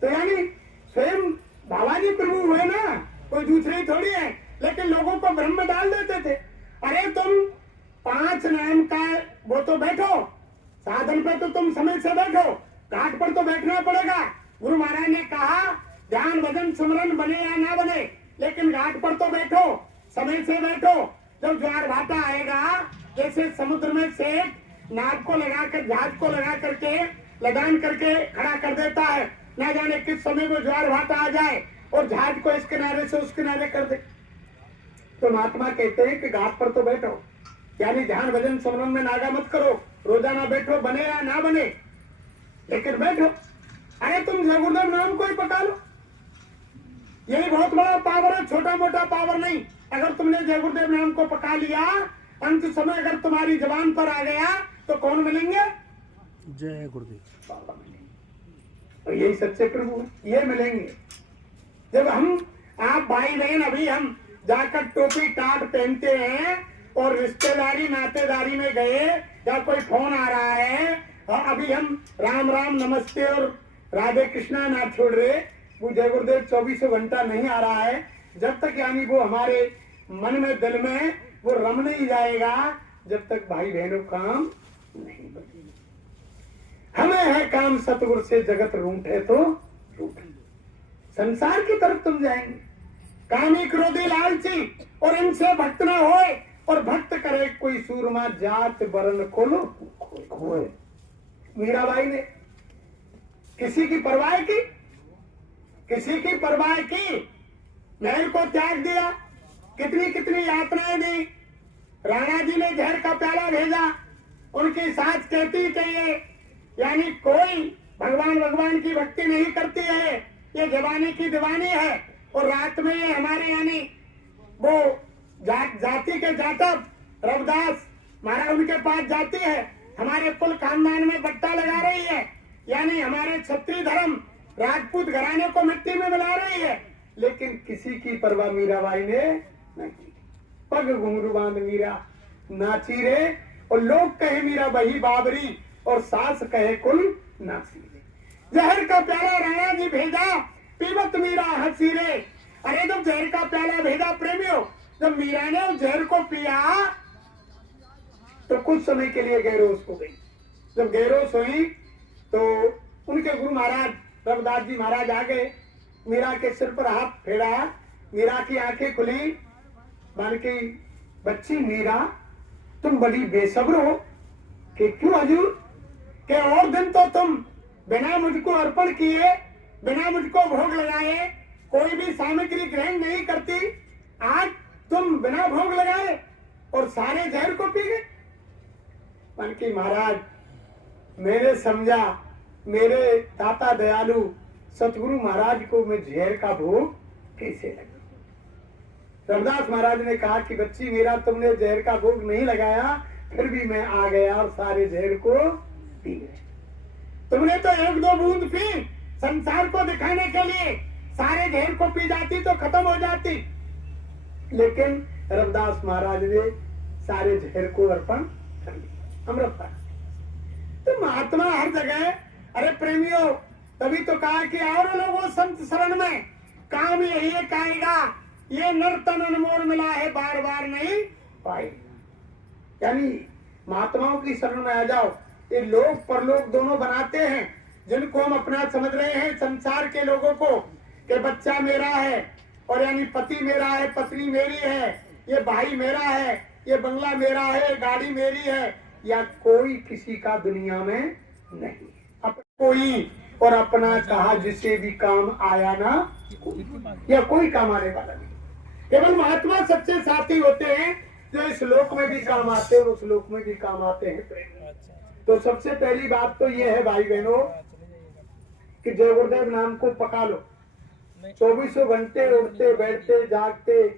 तो यानी स्वयं बाबा जी प्रभु हुए ना, कोई दूसरे ही थोड़ी है। लेकिन लोगों को भ्रम में डाल देते थे, अरे तुम 5 नाम का वो तो बैठो, साधन पे तो तुम समय से बैठो, घाट पर तो बैठना पड़ेगा। गुरु महाराज ने कहा ध्यान भजन सुमरन बने या ना बने, लेकिन घाट पर तो बैठो, समय से बैठो। जब ज्वार भाटा आएगा, जैसे समुद्र में से नाव को लगाकर, जहाज को लगा करके लदान करके खड़ा कर देता है, ना जाने किस समय वो ज्वार भाटा आ जाए और जहाज को इस किनारे से उस किनारे कर दे। तो महात्मा कहते हैं कि घाट पर तो बैठो, यानी ध्यान भजन सुमरन में नागा मत करो, रोजाना बैठो, बने या ना बने, लेकिन बैठो। अरे तुम जय गुरुदेव नाम को ही पका लो, यही बहुत बड़ा पावर है, छोटा मोटा पावर नहीं। अगर तुमने जय गुरुदेव नाम को पका लिया, अंत समय अगर तुम्हारी जबान पर आ गया तो कौन मिलेंगे? जय गुरुदेव बाबा मिलेंगे। तो यही सच्चे प्रभु है, ये मिलेंगे। जब हम आप भाई बहन अभी हम जाकर टोपी टाट पहनते हैं और रिश्तेदारी नातेदारी में गए या कोई फोन आ रहा है और अभी हम राम राम नमस्ते और राधे कृष्णा ना छोड़ रहे, वो जय गुरुदेव 24 घंटा नहीं आ रहा है, जब तक यानी वो हमारे मन में दिल में वो रम नहीं जाएगा, जब तक भाई बहनों काम नहीं बनेगा। हमें है काम सतगुरु से, जगत रूठे तो रूठे, संसार की तरफ तुम जाएंगे। कामी क्रोधी लालची और इनसे भक्त न होए, और भक्त करे कोई सूरमा, जात बरन खोलो खोए। मीराबाई ने किसी की परवाह की? किसी की परवाह की, महल को त्याग दिया, कितनी कितनी यातनाएं दी। राणा जी ने जहर का प्याला भेजा, उनकी साथ कहती चाहिए, यानी कोई भगवान भगवान की भक्ति नहीं करती है, ये जवानी की दीवानी है। और रात में ये हमारे यानी वो जाति के जातक रविदास महाराज उनके पास जाती है, हमारे कुल खानदान में बट्टा लगा रही है, यानी हमारे क्षत्रिय धर्म राजपूत घराने को मिट्टी में मिला रही है। लेकिन किसी की परवाह मीराबाई ने नहीं की। पग घुंघरू बांध मीरा नाची रे, और लोग कहे मीरा बही बाबरी, और सास कहे कुल नाची रे। जहर का प्याला राणा जी भेजा, पीवत मीरा हंसी रे। अरे जब जहर का प्याला भेजा प्रेमियों, जब मीरा ने उस जहर को पिया तो कुछ समय के लिए गैरोस हो गई। जब गैरोस हुई तो उनके गुरु महाराज रविदास जी महाराज आ गए, मीरा के सिर पर हाथ फेरा, मीरा की आंखें खुली, बालकी बच्ची मीरा तुम बड़ी बेसब्र हो कि क्यों हजूर, के और दिन तो तुम बिना मुझको अर्पण किए, बिना मुझको भोग लगाए कोई भी सामग्री ग्रहण नहीं करती, आज तुम बिना भोग लगाए और सारे जहर को पी गए। बालकी महाराज मैंने समझा मेरे दाता दयालु सतगुरु महाराज को मैं जहर का भोग कैसे लगा। रविदास महाराज ने कहा कि बच्ची मेरा तुमने जहर का भोग नहीं लगाया, फिर भी मैं आ गया और सारे जहर को पी गए। तुमने तो एक दो बूंद पी संसार को दिखाने के लिए, सारे जहर को पी जाती तो खत्म हो जाती, लेकिन रविदास महाराज ने सारे जहर को अर्पण कर दिया, अमृत पान। तो महात्मा हर जगह, अरे प्रेमियों तभी तो कहा कि और लोगों संत शरण में, काम यही कहेगा ये नर तन अनमोल मिला है बार बार नहीं पाएगा। यानी महात्माओं की शरण में आ जाओ। ये लोग परलोक दोनों बनाते हैं, जिनको हम अपना समझ रहे हैं संसार के लोगों को, कि बच्चा मेरा है और यानी पति मेरा है, पत्नी मेरी है, ये भाई मेरा है, ये बंगला मेरा है, गाड़ी मेरी है, या कोई किसी का दुनिया में नहीं। कोई और अपना कहा जिसे भी काम आया ना, या कोई काम आने वाला नहीं। केवल महात्मा सच्चे साथी होते हैं जो इस लोक में भी काम आते हैं और उस लोक में भी काम आते हैं। तो सबसे पहली बात तो ये है भाई बहनों कि जय गुरुदेव नाम को पका लो। 24 घंटे उठते बैठते जागते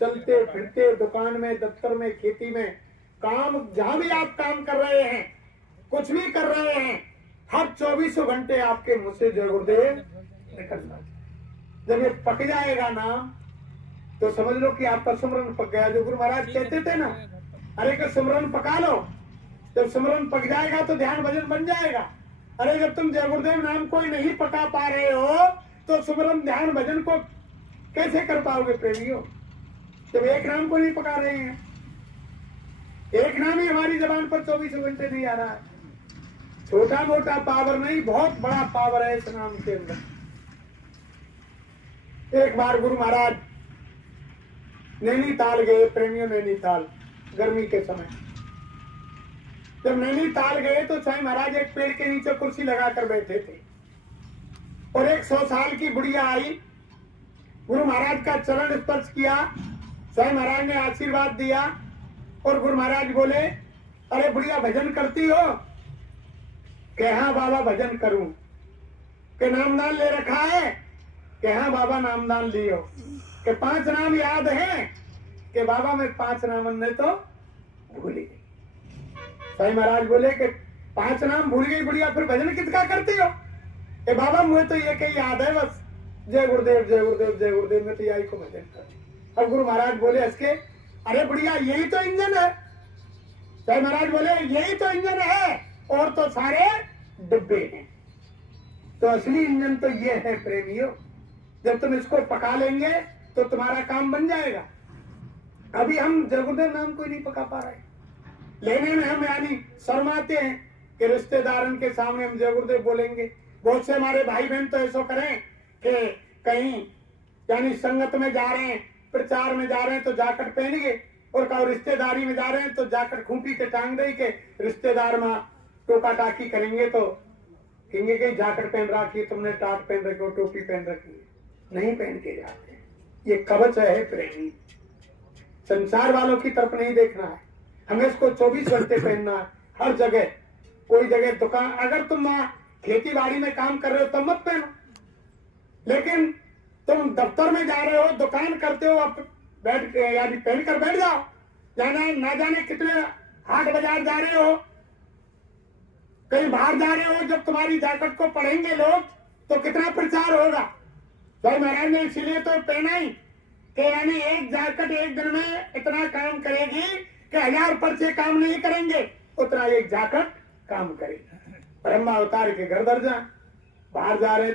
चलते फिरते, दुकान में, दफ्तर में, खेती में, काम जहां भी आप काम कर रहे हैं, कुछ भी कर रहे हैं, हर 24 घंटे आपके मुंह से जय गुरुदेव निकलना। जब ये पक जाएगा नाम तो समझ लो कि आपका सुमरन पक गया। जो गुरु महाराज कहते थे ना, अरे कि सुमरन पका लो, जब सुमरन पक जाएगा तो ध्यान भजन बन जाएगा। अरे जब तुम जय गुरुदेव नाम को ही नहीं पका पा रहे हो तो सुमरन ध्यान भजन को कैसे कर पाओगे प्रेमियों, जब एक नाम को नहीं पका रहे हैं। एक नाम ही हमारी जबान पर 24 घंटे नहीं आ रहा है। छोटा मोटा पावर नहीं, बहुत बड़ा पावर है इस नाम के अंदर। एक बार गुरु महाराज नैनीताल गए, प्रेमियों नैनीताल गर्मी के समय। जब नैनीताल गए तो स्वामी महाराज एक पेड़ के नीचे कुर्सी लगाकर बैठे थे और एक 100 साल की बुढ़िया आई, गुरु महाराज का चरण स्पर्श किया, स्वामी महाराज ने आशीर्वाद दिया और गुरु महाराज बोले, अरे बुढ़िया भजन करती हो? कि हाँ बाबा भजन करूं। कि नामदान ले रखा है? कि हाँ बाबा नामदान लियो। कि 5 नाम याद हैं? कि बाबा मैं 5 नाम ने तो भूल गई। स्वामी महाराज बोले कि 5 नाम भूल गई बुढ़िया, फिर भजन किसका करती हो? कि बाबा मुझे तो ये कहीं याद है बस, जय गुरुदेव जय गुरुदेव जय गुरुदेव, मैं तो यही को भजन कर। अब गुरु महाराज बोले हंस के, अरे बुढ़िया यही तो इंजन है। स्वामी महाराज बोले यही तो इंजन है और तो सारे डिब्बे हैं। तो असली इंजन तो ये है प्रेमियों, जब तुम इसको पका लेंगे तो तुम्हारा काम बन जाएगा। अभी हम जय गुरुदेव नाम को ही नहीं पका पा रहे, लेने में हम यानी शर्माते हैं कि रिश्तेदारों के सामने हम जय गुरुदेव बोलेंगे। बहुत से हमारे भाई बहन तो ऐसा करें कि कहीं यानी संगत में जा रहे हैं, प्रचार में जा रहे हैं तो जाकट पहनिए, और कहीं रिश्तेदारी में जा रहे हैं तो जाकट खूंटी के टांग दे के रिश्तेदार में टोका टाकी करेंगे तो कहेंगे कि जाकट पहन रखी है तुमने, टाट पहन रखी हो, टोपी पहन रखी है। नहीं पहन के जाते हैं। ये कवच है प्रेमी, संसार वालों की तरफ नहीं देखना है, हमें इसको 24 घंटे पहनना है हर जगह। कोई जगह दुकान, अगर तुम खेती बाड़ी में काम कर रहे हो तब मत पहनो, लेकिन तुम दफ्तर में जा रहे हो, दुकान करते हो, अब बैठ के यानी पहन कर बैठ जाओ। जाना ना जाने कितने हाट बाजार जा रहे हो, कहीं बाहर जा रहे हो, जब तुम्हारी जैकेट को पढ़ेंगे लोग तो कितना प्रचार होगा। भाई महाराज ने इसीलिए तो पहना ही कि यानी एक जैकेट एक दिन में इतना काम करेगी कि 1000 पर्चे काम नहीं करेंगे, उतना एक जैकेट काम करेगी। ब्रह्मा अवतार के घर दर्जा बाहर जा रहे,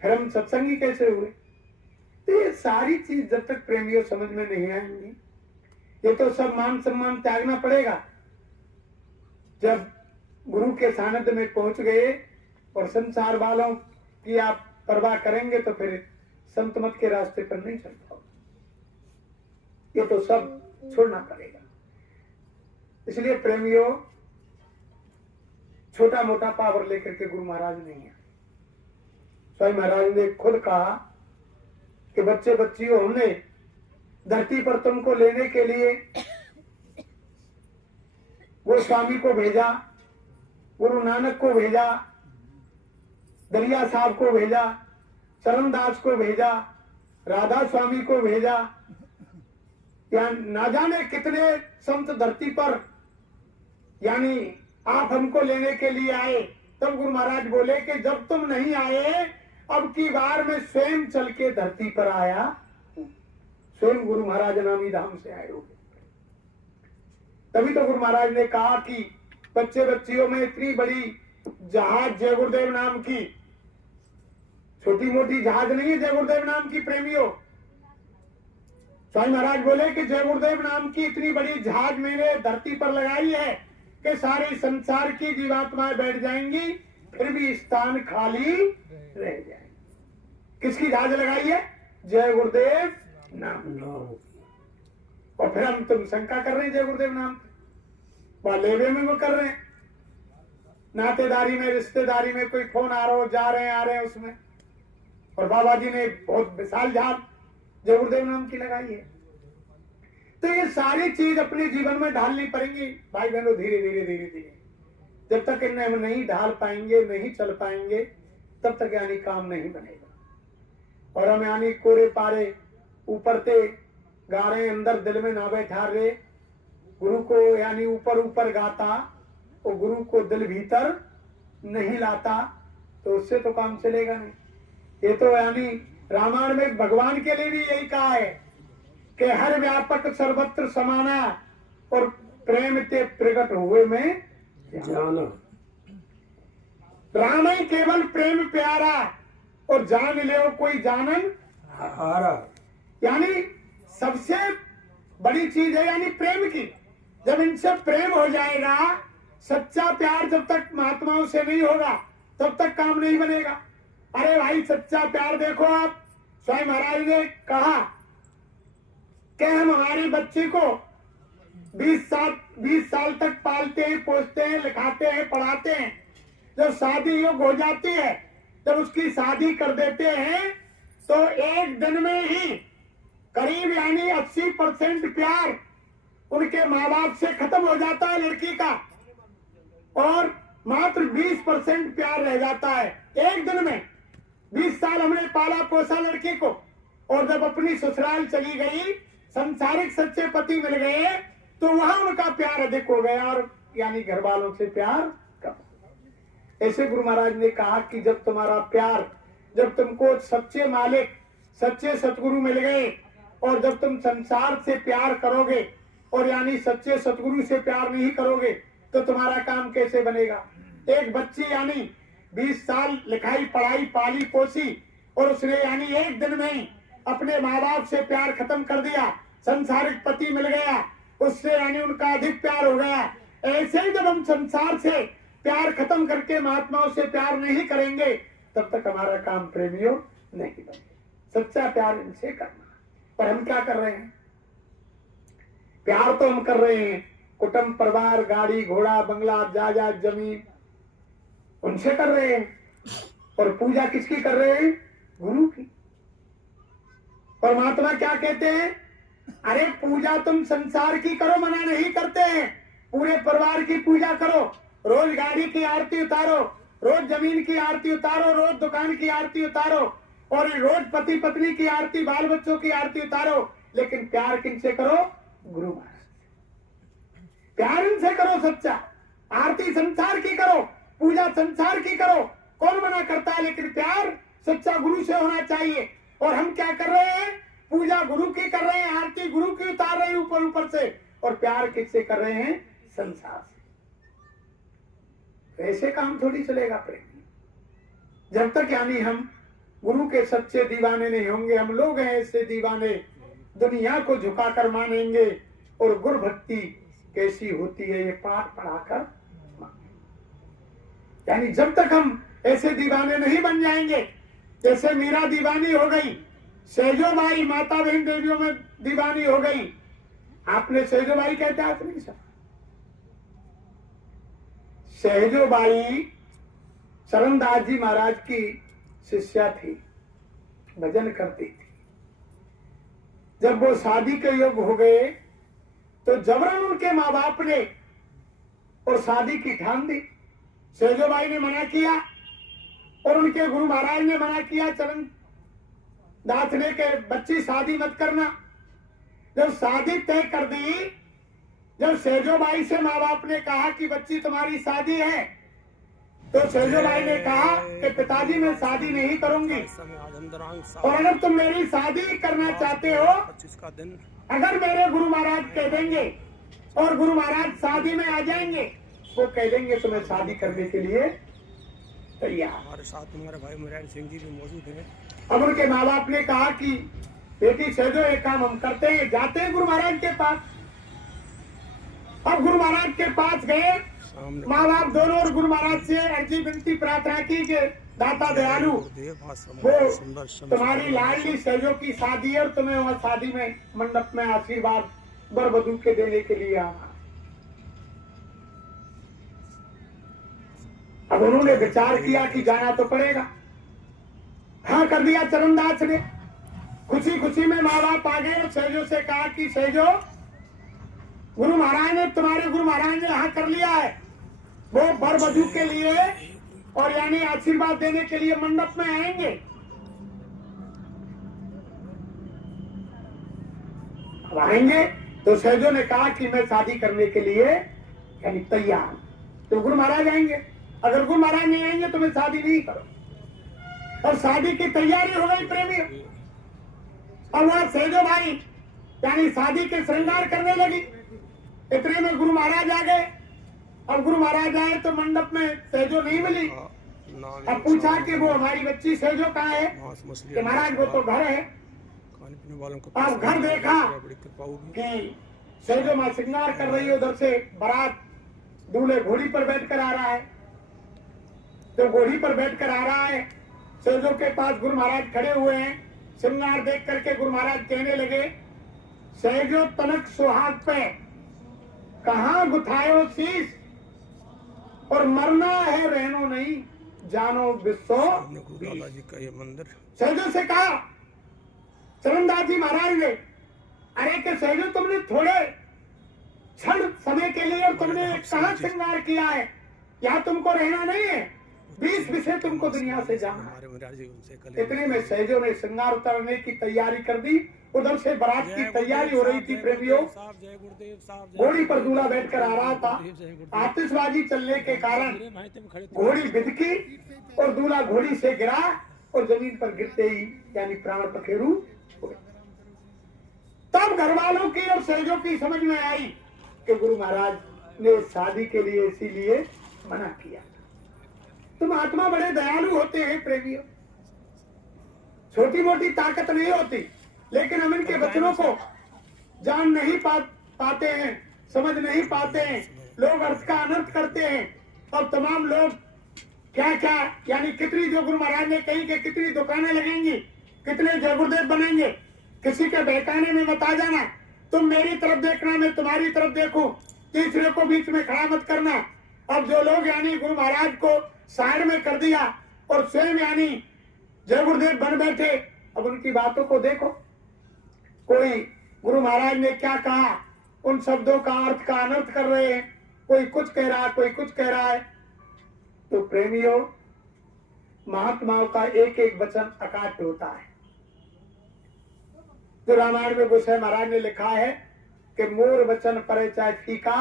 फिर हम सत्संगी कैसे हुए। तो ये सारी चीज जब तक प्रेमियों समझ में नहीं आएंगी, ये तो सब मान सम्मान त्यागना पड़ेगा। जब गुरु के सानिध्य में पहुंच गए और संसार वालों की आप परवाह करेंगे तो फिर संत मत के रास्ते पर नहीं चल पाओगे। ये तो सब छोड़ना पड़ेगा। इसलिए प्रेमियों, छोटा मोटा पावर लेकर के गुरु महाराज नहीं है। स्वामी महाराज ने खुद कहा कि बच्चे बच्चियों, हमने धरती पर तुमको लेने के लिए वो स्वामी को भेजा, गुरु नानक को भेजा, दरिया साहब को भेजा, चरणदास को भेजा, राधा स्वामी को भेजा, या ना जाने कितने संत धरती पर यानी आप हमको लेने के लिए आए। तब गुरु महाराज बोले कि जब तुम नहीं आए, अब की बार मैं स्वयं चल के धरती पर आया। स्वयं गुरु महाराज नामी धाम से आए हो। तभी तो गुरु महाराज ने कहा कि बच्चे बच्चियों में इतनी बड़ी जहाज जय गुरुदेव नाम की, छोटी मोटी जहाज नहीं है जय गुरुदेव नाम की प्रेमियों। स्वामी महाराज बोले कि जय गुरुदेव नाम की इतनी बड़ी जहाज मैंने धरती पर लगाई है कि सारे संसार की जीवात्माएं बैठ जाएंगी, फिर भी स्थान खाली रह जाएंगे। किसकी जहाज लगाई है? जय गुरुदेव नाम। और फिर हम तुम शंका कर रहे हैं जय गुरुदेव नाम, लेवे में वो कर रहे हैं, नातेदारी में रिश्तेदारी में कोई फोन आ रहा हो, जा रहे हैं आ रहे हैं उसमें। और बाबा जी ने बहुत विशाल जहाज जय गुरुदेव नाम की लगाई है। तो ये सारी चीज अपने जीवन में ढालनी पड़ेंगी भाई बहनों, धीरे धीरे धीरे धीरे। जब तक इन्हें हम नहीं ढाल पाएंगे, नहीं चल पाएंगे, तब तक यानी काम नहीं बनेगा। और हम यानी कोरे पारे ऊपर से गा रहे, अंदर दिल में ना बैठा रहे, गुरु को यानी ऊपर ऊपर गाता और गुरु को दिल भीतर नहीं लाता, तो उससे तो काम चलेगा नहीं। ये तो यानी रामायण में भगवान के लिए भी यही कहा है कि हर व्यापक सर्वत्र समाना और प्रेम ते प्रकट हुए में जाना। राम ही केवल प्रेम प्यारा और जान ले कोई जानन हारा। यानी सबसे बड़ी चीज है यानी प्रेम की। जब इनसे प्रेम हो जाएगा, सच्चा प्यार जब तक महात्माओं से नहीं होगा तब तक काम नहीं बनेगा। अरे भाई सच्चा प्यार देखो आप, स्वामी महाराज ने कहा कि हम हमारी बच्ची को 20 साल तक पालते हैं, पोसते हैं, लिखाते हैं, पढ़ाते हैं। जब शादी योग हो जाती है, जब उसकी शादी कर देते हैं, तो एक दिन में ही करीब यानी 80% प्यार उनके माँ बाप से खत्म हो जाता है लड़की का, और मात्र 20% प्यार रह जाता है एक दिन में। 20 साल हमने पाला पोसा लड़की को, और जब अपनी ससुराल चली गई, संसारिक सच्चे पति मिल गए, तो वहां उनका प्यार अधिक हो गया और यानी घर वालों से प्यार कम। ऐसे गुरु महाराज ने कहा कि जब तुम्हारा प्यार, जब तुमको सच्चे मालिक, सच्चे सतगुरु मिल गए, और जब तुम संसार से प्यार करोगे और यानी सच्चे सतगुरु से प्यार नहीं करोगे, तो तुम्हारा काम कैसे बनेगा। एक बच्ची यानी 20 साल लिखाई पढ़ाई पाली पोसी, और उसने यानी एक दिन में ही अपने माँ बाप से प्यार खत्म कर दिया, संसारिक पति मिल गया, उससे यानी उनका अधिक प्यार हो गया। ऐसे ही जब हम संसार से प्यार खत्म करके महात्माओं से प्यार नहीं करेंगे, तब तक हमारा काम प्रेमियों नहीं बनेगा। सच्चा प्यार इनसे करना। पर हम क्या कर रहे हैं? प्यार तो हम कर रहे हैं, कुटुंब परिवार, गाड़ी घोड़ा बंगला जायदाद जमीन, उनसे कर रहे हैं। और पूजा किसकी कर रहे हैं? गुरु की। परमात्मा क्या कहते हैं, अरे पूजा तुम संसार की करो, मना नहीं करते हैं, पूरे परिवार की पूजा करो, रोज गाड़ी की आरती उतारो, रोज जमीन की आरती उतारो, रोज दुकान की आरती उतारो, और रोज पति पत्नी की आरती, बाल बच्चों की आरती उतारो, लेकिन प्यार किनसे करो, गुरु महाराज, प्यार इनसे करो सच्चा। आरती संसार की करो, पूजा संसार की करो, कौन मना करता है, लेकिन प्यार सच्चा गुरु से होना चाहिए। और हम क्या कर रहे हैं, पूजा गुरु की कर रहे हैं, आरती गुरु की उतार रहे हैं ऊपर ऊपर से, और प्यार किससे कर रहे हैं, संसार से। ऐसे काम थोड़ी चलेगा प्रेमी। जब तक यानी हम गुरु के सच्चे दीवाने नहीं होंगे, हम लोग हैं ऐसे दीवाने, दुनिया को झुकाकर मानेंगे। और गुरु भक्ति कैसी होती है, ये पाठ पढ़ाकर, यानी जब तक हम ऐसे दीवाने नहीं बन जाएंगे, जैसे मीरा दीवानी हो गई, सहजोबाई माता बहन देवियों में दीवानी हो गई। आपने सहजोबाई कहते आप नहीं सर, सहजोबाई चरणदास जी महाराज की शिष्या थी, भजन करती थी। जब वो शादी के योग हो गए तो जबरन उनके माँ बाप ने और शादी की ठान दी। सहजोबाई ने मना किया और उनके गुरु महाराज ने मना किया, चरण दास ने के बच्ची शादी मत करना। जब शादी तय कर दी, जब सहजोबाई से माँ बाप ने कहा कि बच्ची तुम्हारी शादी है, तो सहजोबाई ने कहा कि पिताजी मैं शादी नहीं करूंगी, और अगर तुम मेरी शादी करना चाहते हो, अगर मेरे गुरु महाराज कह देंगे और गुरु महाराज शादी में आ जाएंगे, वो कह देंगे तुम्हें शादी करने के लिए तैयार। हमारे साथ हमारे भाई मुरारी सिंह जी भी मौजूद हैं। अब उनके माँ बाप ने कहा कि बेटी सहजो एक काम हम करते हैं, जाते हैं गुरु महाराज के पास। अब गुरु महाराज के पास गए, माँ बाप दोनों, और गुरु महाराज से अर्जी विनती प्रार्थना की कि दाता दयालु, वो तुम्हारी लाडली सहजो की शादी है और तुम्हें वहाँ शादी में मंडप में आशीर्वाद वर वधू के देने के लिए आना। अब उन्होंने विचार किया कि जाना तो पड़ेगा, हाँ कर दिया चरणदास ने। खुशी खुशी में माँ बाप आ गए और सहजो से कहा कि सहजो, गुरु महाराज ने, तुम्हारे गुरु महाराज ने हाँ कर लिया है, वो वर वधू के लिए और यानी आशीर्वाद देने के लिए मंडप में आएंगे। अब आएंगे तो सहजो ने कहा कि मैं शादी करने के लिए यानी तैयार, तो गुरु महाराज आएंगे, अगर गुरु महाराज नहीं आएंगे तो मैं शादी नहीं करूं। और शादी की तैयारी हो गई प्रेमी। और वहां सहजो भाई यानी शादी के श्रृंगार करने लगी। इतने में गुरु महाराज आ गए। अब गुरु महाराज आए तो मंडप में सहजो नहीं मिली। अब पूछा कि वो हमारी बच्ची सहजो कहाँ है, कि महाराज वो तो घर है। अब घर देखा कि सहजो मां श्रृंगार कर रही है, उधर से बारात दूल्हे घोड़ी पर बैठकर आ रहा है। तो घोड़ी पर बैठकर आ रहा है, सहजो के पास गुरु महाराज खड़े हुए हैं। श्रृंगार देख करके गुरु महाराज कहने लगे, सहजो तनक सुहाग पे कहाँ गुथायो शीश, और मरना है रहनो नहीं, जानो विश्व जी का ये मंदिर। सहजो से कहा चरणदास जी महाराज ने, अरे के सहजो तुमने थोड़े क्षण समय के लिए और तुमने कहाँ श्रृंगार किया है, यहाँ तुमको रहना नहीं है, 20 विषय तुमको दुनिया से जाना। इतने में सहजो ने श्रृंगार उतारने की तैयारी कर दी। उधर से बारात की तैयारी हो रही थी प्रेमियों। घोड़ी पर दूल्हा बैठकर आ रहा था। आतिशबाजी चलने के कारण घोड़ी बिदकी और दूल्हा घोड़ी से गिरा और जमीन पर गिरते ही यानी प्राण पखेरु हो गए। तब घर वालों की और सहजो की समझ में आई कि गुरु महाराज ने शादी के लिए इसीलिए मना किया। तुम आत्मा बड़े दयालु होते हैं प्रेमियों, छोटी मोटी ताकत नहीं होती, लेकिन हम इनके वचनों को जान नहीं पाते हैं, समझ नहीं पाते हैं। लोग अर्थ का अनर्थ करते हैं और तमाम लोग क्या क्या यानी कितनी, जो गुरु महाराज ने कही कि कितनी दुकानें लगेंगी, कितने जय गुरुदेव बनेंगे, किसी के बहकाने में मत आ जाना, तुम मेरी तरफ देखना मैं तुम्हारी तरफ देखूं, तीसरे को बीच में खड़ा मत करना। अब जो लोग यानी गुरु महाराज को साइड में कर दिया और स्वयं यानी जय गुरुदेव बन बैठे, अब उनकी बातों को देखो। कोई गुरु महाराज ने क्या कहा उन शब्दों का अर्थ का अनर्थ कर रहे हैं, कोई कुछ कह रहा है, कोई कुछ कह रहा है। तो प्रेमियों, महात्माओं का एक एक वचन अकाट्य होता है। तो रामायण में गोसाई महाराज ने लिखा है कि मोर वचन परे चाहे फीका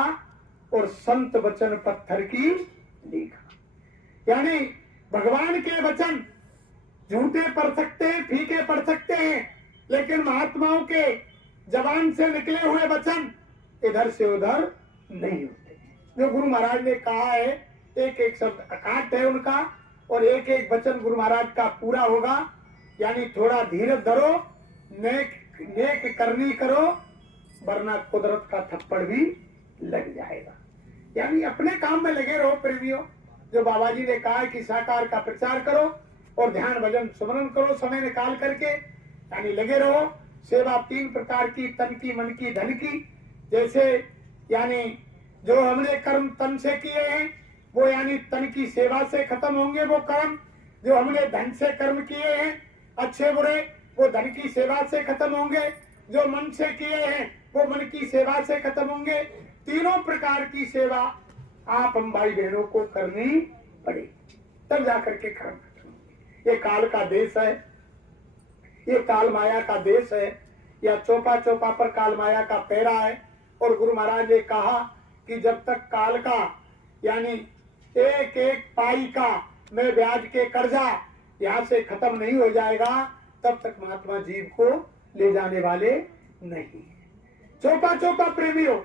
और संत वचन पत्थर की लीखा। यानी भगवान के वचन झूठे पड़ सकते हैं, फीके पड़ सकते हैं, लेकिन महात्माओं के जबान से निकले हुए वचन इधर से उधर नहीं होते। जो गुरु महाराज ने कहा है, एक एक शब्द अकाट्य है उनका, और एक एक वचन गुरु महाराज का पूरा होगा। यानी थोड़ा धीरज धरो, नेक करनी करो, वरना कुदरत का थप्पड़ भी लग जाएगा। यानी अपने काम में लगे रहो प्रेमियों। जो बाबा जी ने कहा है कि साकार का प्रचार करो और ध्यान भजन स्मरण करो समय निकाल करके, यानी लगे रहो। सेवा 3 प्रकार की, तन की, मन की, धन की। जैसे यानी जो हमने कर्म तन से किए हैं वो यानी तन की सेवा से खत्म होंगे वो कर्म। जो हमने धन से कर्म किए हैं अच्छे बुरे, वो धन की सेवा से खत्म होंगे। जो मन से किए हैं वो मन की सेवा से खत्म होंगे। तीनों प्रकार की सेवा आप हम भाई बहनों को करनी पड़ेगी, तब जाकर के कर्म खत्म होंगे। ये काल का देश है, ये काल माया का देश है, या चौपा चौपा पर काल माया का पैरा है। और गुरु महाराज ने कहा कि जब तक काल का यानी एक एक पाई का में ब्याज के कर्जा यहाँ से खत्म नहीं हो जाएगा, तब तक महात्मा जीव को ले जाने वाले नहीं। चौपा चौपा प्रेमियों,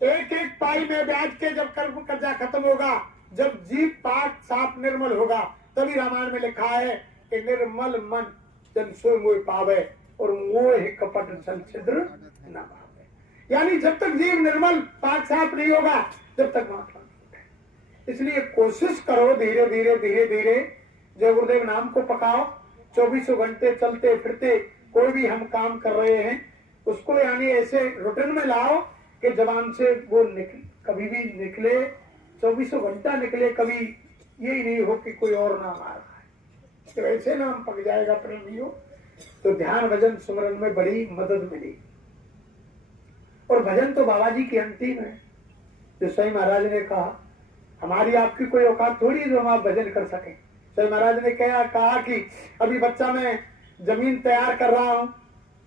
एक एक पाई में ब्याज के जब कर्जा खत्म होगा, जब जीव पाक साफ निर्मल होगा, तभी रामायण में लिखा है कि निर्मल मन जन सो मोह पावे और मोह कपट छल छिद्र न पावे। यानी जब तक जीव निर्मल पाक साफ नहीं होगा, जब तक महात्मा नहीं। इसलिए कोशिश करो धीरे धीरे धीरे धीरे जय गुरुदेव नाम को पकाओ। 24 घंटे चलते फिरते कोई भी हम काम कर रहे हैं उसको यानी ऐसे रूटीन में लाओ कि जबान से वो कभी भी निकले, 24 घंटा निकले, कभी यही नहीं हो कि कोई और नाम आ रहा है। तो ऐसे नाम पक जाएगा प्रेमियों, तो ध्यान भजन सुमरन में बड़ी मदद मिली। और भजन तो बाबा जी की अंतिम है। जो सही महाराज ने कहा हमारी आपकी कोई औकात थोड़ी जो हम आप भजन कर सकें। सही महाराज ने कहा कि अभी बच्चा मैं जमीन तैयार कर रहा हूँ,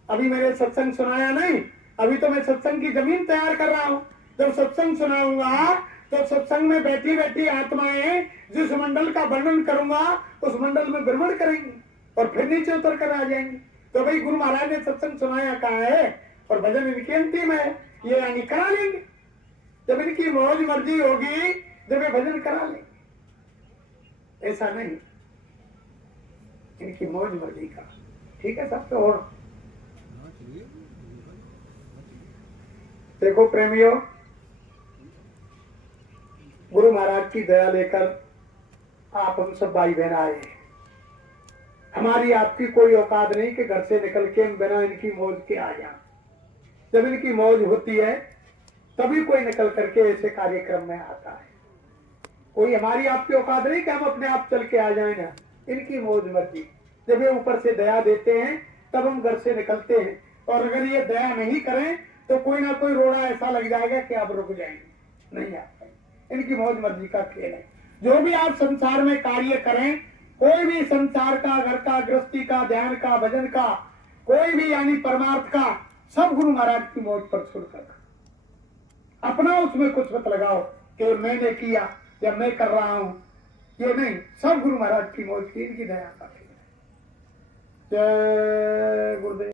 अभी मैंने सत्संग सुनाया नहीं, अभी तो मैं सत्संग की जमीन तैयार कर रहा हूँ। जब सत्संग सुनाऊंगा तो सत्संग में बैठी बैठी आत्माएं जिस मंडल का वर्णन करूंगा उस मंडल में भ्रमण करेंगी और फिर नीचे उतर कर आ जाएंगी। तो भाई गुरु महाराज ने सत्संग सुनाया कहा है और भजन इनकी अंतिम है, ये यानी करा लेंगे। जब इनकी मौज मर्जी होगी जब ये भजन करा लेंगे। ऐसा नहीं, इनकी मौज मर्जी का ठीक है सब। तो और देखो प्रेमियों, गुरु महाराज की दया लेकर आप हम सब भाई बहन आए हैं। हमारी आपकी कोई औकात नहीं कि घर से निकल के हम बिना इनकी मौज के आ जाएं। जब इनकी मौज होती है तभी कोई निकल करके ऐसे कार्यक्रम में आता है। कोई हमारी आपकी औकात नहीं कि हम अपने आप चल के आ जाए ना, इनकी मौज मर्जी। जब ये ऊपर से दया देते हैं तब हम घर से निकलते हैं, और अगर ये दया नहीं करें तो कोई ना कोई रोड़ा ऐसा लग जाएगा कि आप रुक जाएंगे, नहीं आप। इनकी मौज मर्जी का खेल है। जो भी आप संसार में कार्य करें, कोई भी संसार का, घर का, गृहस्थी का, ध्यान का, भजन का, कोई भी यानी परमार्थ का, सब गुरु महाराज की मौज पर छोड़कर अपना उसमें कुछ मत लगाओ कि मैंने किया या मैं कर रहा हूं, ये नहीं। सब गुरु महाराज की मौज की, इनकी दया का खेल है। जय गुरुदेव।